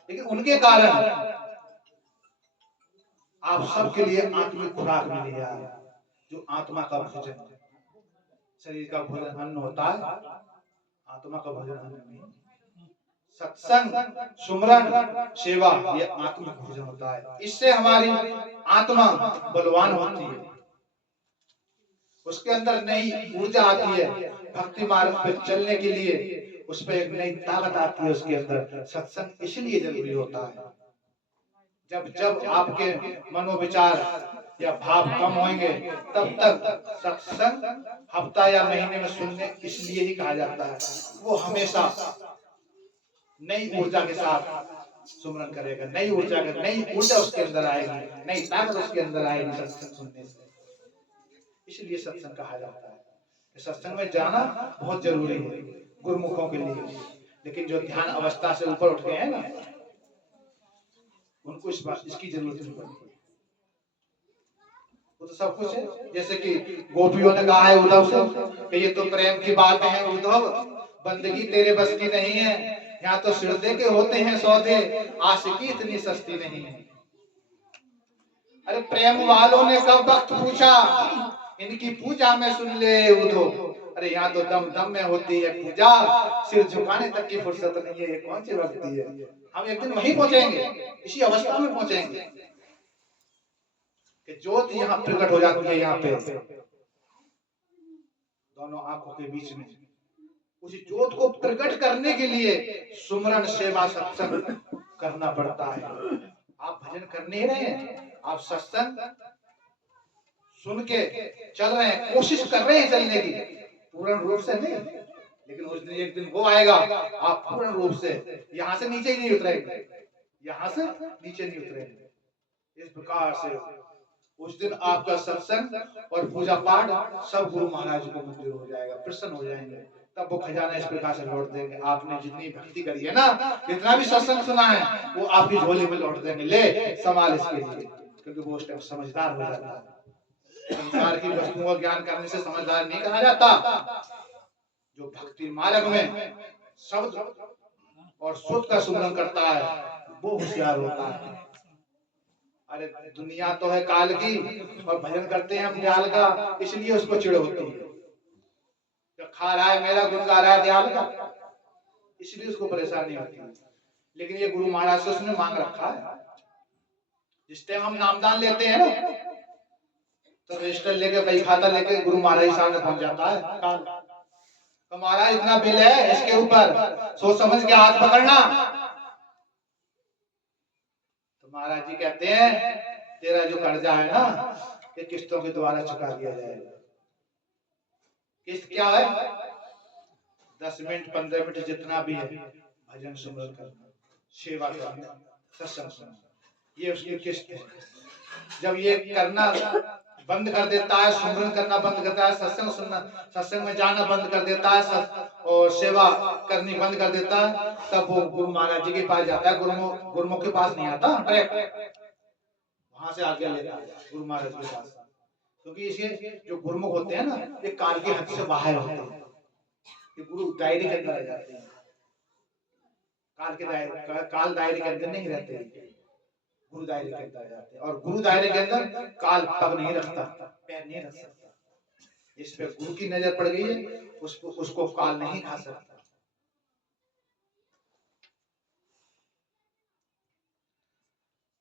लेकिन उनके कारण आप सबके लिए आत्मिक खुराक मिली है। जो आत्मा का भोजन, शरीर का भोजन अन्न होता है, आत्मा का भोजन अन्न नहीं। सत्संग सुमरन सेवा ये आत्मिक भोजन होता है। इससे हमारी आत्मा बलवान होती है, उसके अंदर नई ऊर्जा आती है, भक्ति मार्ग पर चलने के लिए उस पर एक नई ताकत आती है उसके अंदर। सत्संग इसलिए जरूरी होता है। जब जब आपके मनोविचार या भाव कम होंगे तब तक सत्संग हफ्ता या महीने में सुनने इसलिए ही कहा जाता है। वो हमेशा नई ऊर्जा के साथ सुमरन करेगा, नई ऊर्जा उसके अंदर आएगी, नई ताकत उसके अंदर आएगी सत्संग सुनने से। इसलिए सत्संग कहा जाता है। सत्संग में जाना बहुत जरूरी है गुरुमुखों के लिए। लेकिन जो ध्यान अवस्था से ऊपर उठ गए हैं ना, उनको इसकी जरूरत नहीं पड़ती। वो तो सब कुछ है। जैसे कि गोपियों ने कहा है उद्धव से कि ये तो प्रेम की बात है उद्धव, बंदगी तेरे बस की नहीं है। यहाँ तो सिरदे के होते हैं सौदे, आशिकी इतनी सस्ती नहीं है। अरे प्रेम वालों ने सब वक्त पूछा, इनकी पूजा में सुन ले उधो। अरे यहाँ तो दम दम में होती है पूजा, सिर झुकाने तक की फुर्सत नहीं है, ये कौन सी भक्ति है। हम एक दिन वहीं पहुंचेंगे, इसी अवस्था में पहुंचेंगे कि ज्योत यहाँ प्रकट हो जाती है। यहाँ पे दोनों आंखों के बीच में उस ज्योत को प्रकट करने के लिए सुमरन सेवा सत्संग करना पड़ता है। आप भजन कर नहीं रहे हैं, आप सत्संग सुन के चल रहे हैं, कोशिश कर रहे हैं चलने की, पूर्ण रूप से नहीं, लेकिन उस दिन एक दिन वो आएगा आप पूर्ण रूप से यहाँ से नीचे ही नहीं उतरेंगे, यहाँ से नीचे नहीं उतरेंगे। इस प्रकार से उस दिन आपका सत्संग और पूजा पाठ सब गुरु महाराज को मंजूर हो जाएगा, प्रसन्न हो जाएंगे। तब वो खजाना इस प्रकार से लौट देंगे। आपने जितनी भक्ति करी है ना, जितना भी सत्संग सुना है, वो आपकी झोली में लौट देंगे। ले संभाल इसके लिए, क्योंकि वो उस टाइम समझदार हो जाता है। संसार की वस्तुओं का ज्ञान करने से समझदार नहीं कहा जाता। जो भक्ति मार्ग में शब्द और शुद्ध का सुमरन करता है वो होशियार होता है। अरे दुनिया तो है काल की और भजन करते हैं हम दयाल का, इसलिए उसको चिढ़ होती है। जो खा रहा है मेरा गुण गा रहा है दयाल का, इसलिए उसको परेशानी होती है। लेकिन ये गुरु महाराज से उसने मांग रखा है। जिस टाइम हम नामदान लेते हैं ना, तो रजिस्टर लेके भाई खाता लेके गुरु महाराज सामने पहुंच जाता है। तो महाराज इतना बिल है, इसके ऊपर सोच समझ के हाथ पकड़ना। तो महाराज जी कहते हैं तेरा जो कर्जा है ना, ये किस्तों के द्वारा चुका दिया जाएगा। किस्त क्या है? 10 मिनट 15 मिनट जितना भी है भजन सुमरन करना, सेवा करना, सत्संग सुनना, ये उसकी किस्त है। जब ये करना बंद कर देता है, सुमरन करना बंद करता है, सत्संग सुनना, सत्संग में जाना बंद कर देता है और सेवा करनी बंद कर देता है, तब वो गुरु महाराज जी के पास जाता है। गुरुमुख के पास नहीं आता, वहां से आगे लेता है गुरु महाराज के पास। क्योंकि इसके जो गुरुमुख होते हैं ना, ये काल की हद से बाहर होते हैं, ये गुरु दायरे के अंदर आ जाते हैं। काल दायरे के अंदर नहीं रहते, गुरु दायरे के अंदर जाते हैं। और गुरु दायरे के अंदर काल पग नहीं रखता, पैर नहीं रख सकता। इस पे गुरु की नजर पड़ गई है, उसको काल नहीं खा सकता।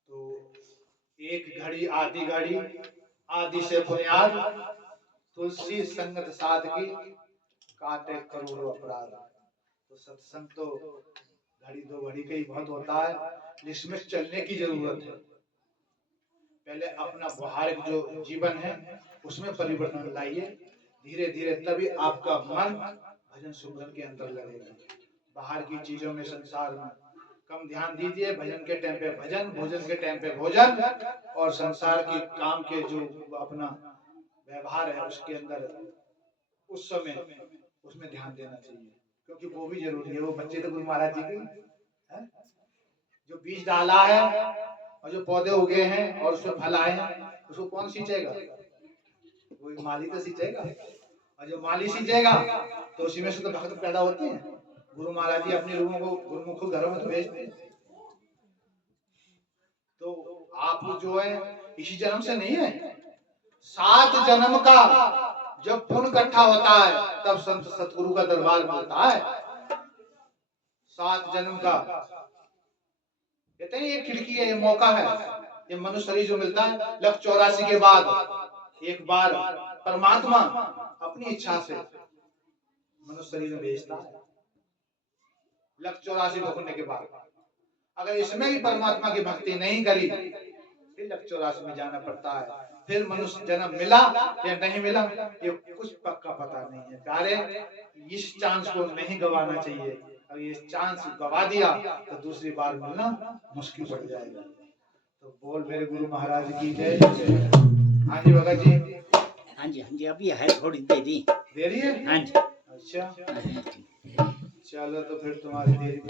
तो एक घड़ी आधी घड़ी, आदि से बुनियाद, तुलसी संगत साधकी, काटे करोड़ों अपराध। तो सत्संग तो घड़ी दो घड़ी का ही बहुत होता है, जिसमें चलने की जरूरत है। पहले अपना व्यवहारिक जो जीवन है उसमें परिवर्तन लाइए, धीरे धीरे तभी आपका मन भजन सुमरन के अंदर लगेगा। बाहर की चीजों में, संसार में कम ध्यान दीजिए। भजन के टाइम पे भजन, भोजन के टाइम पे भोजन, और संसार की काम के जो अपना व्यवहार है उसके अंदर उस समय उसमें ध्यान देना चाहिए, क्योंकि वो भी जरूरी है। वो बच्चे तो गुरु महाराज जी के जो बीज डाला है और जो पौधे उगे हैं और उसमें फल आए हैं, उसको कौन सिंचेगा? वो माली तो सिंचेगा, और जो माली सिंचेगा तो उसी में से तो भक्त पैदा होते हैं। गुरु महाराज जी अपने लोगों को गुरुमुख घरों में तो भेजते हैं। तो आप जो है इसी जन्म से नहीं है, 7 जन्म का जब पुण्य इकट्ठा होता है तब संत सतगुरु का दरबार मिलता है। 7 जन्म का कहते हैं ये खिड़की है, ये मौका है, ये मनुष्य शरीर जो मिलता है। 184 के बाद एक बार परमात्मा अपनी इच्छा से मनुष्य शरीर में भेजता है। 184 होने के बाद अगर इसमें भी परमात्मा की भक्ति नहीं करी, फिर 184 में जाना पड़ता है। फिर मनुष्य जन्म मिला या नहीं मिला ये कुछ पक्का पता नहीं है। कार्य इस चांस को नहीं गवाना चाहिए, अगर ये चांस गवा दिया तो दूसरी बार मिलना मुश्किल पड़ जाएगा। तो बोल मेरे गुरु महाराज की जय। हाँ जी भगत जी। हाँ जी अभी है, थोड़ी देरी है। हाँ जी। अच्छा चलो तो फिर तुम्हारी देरी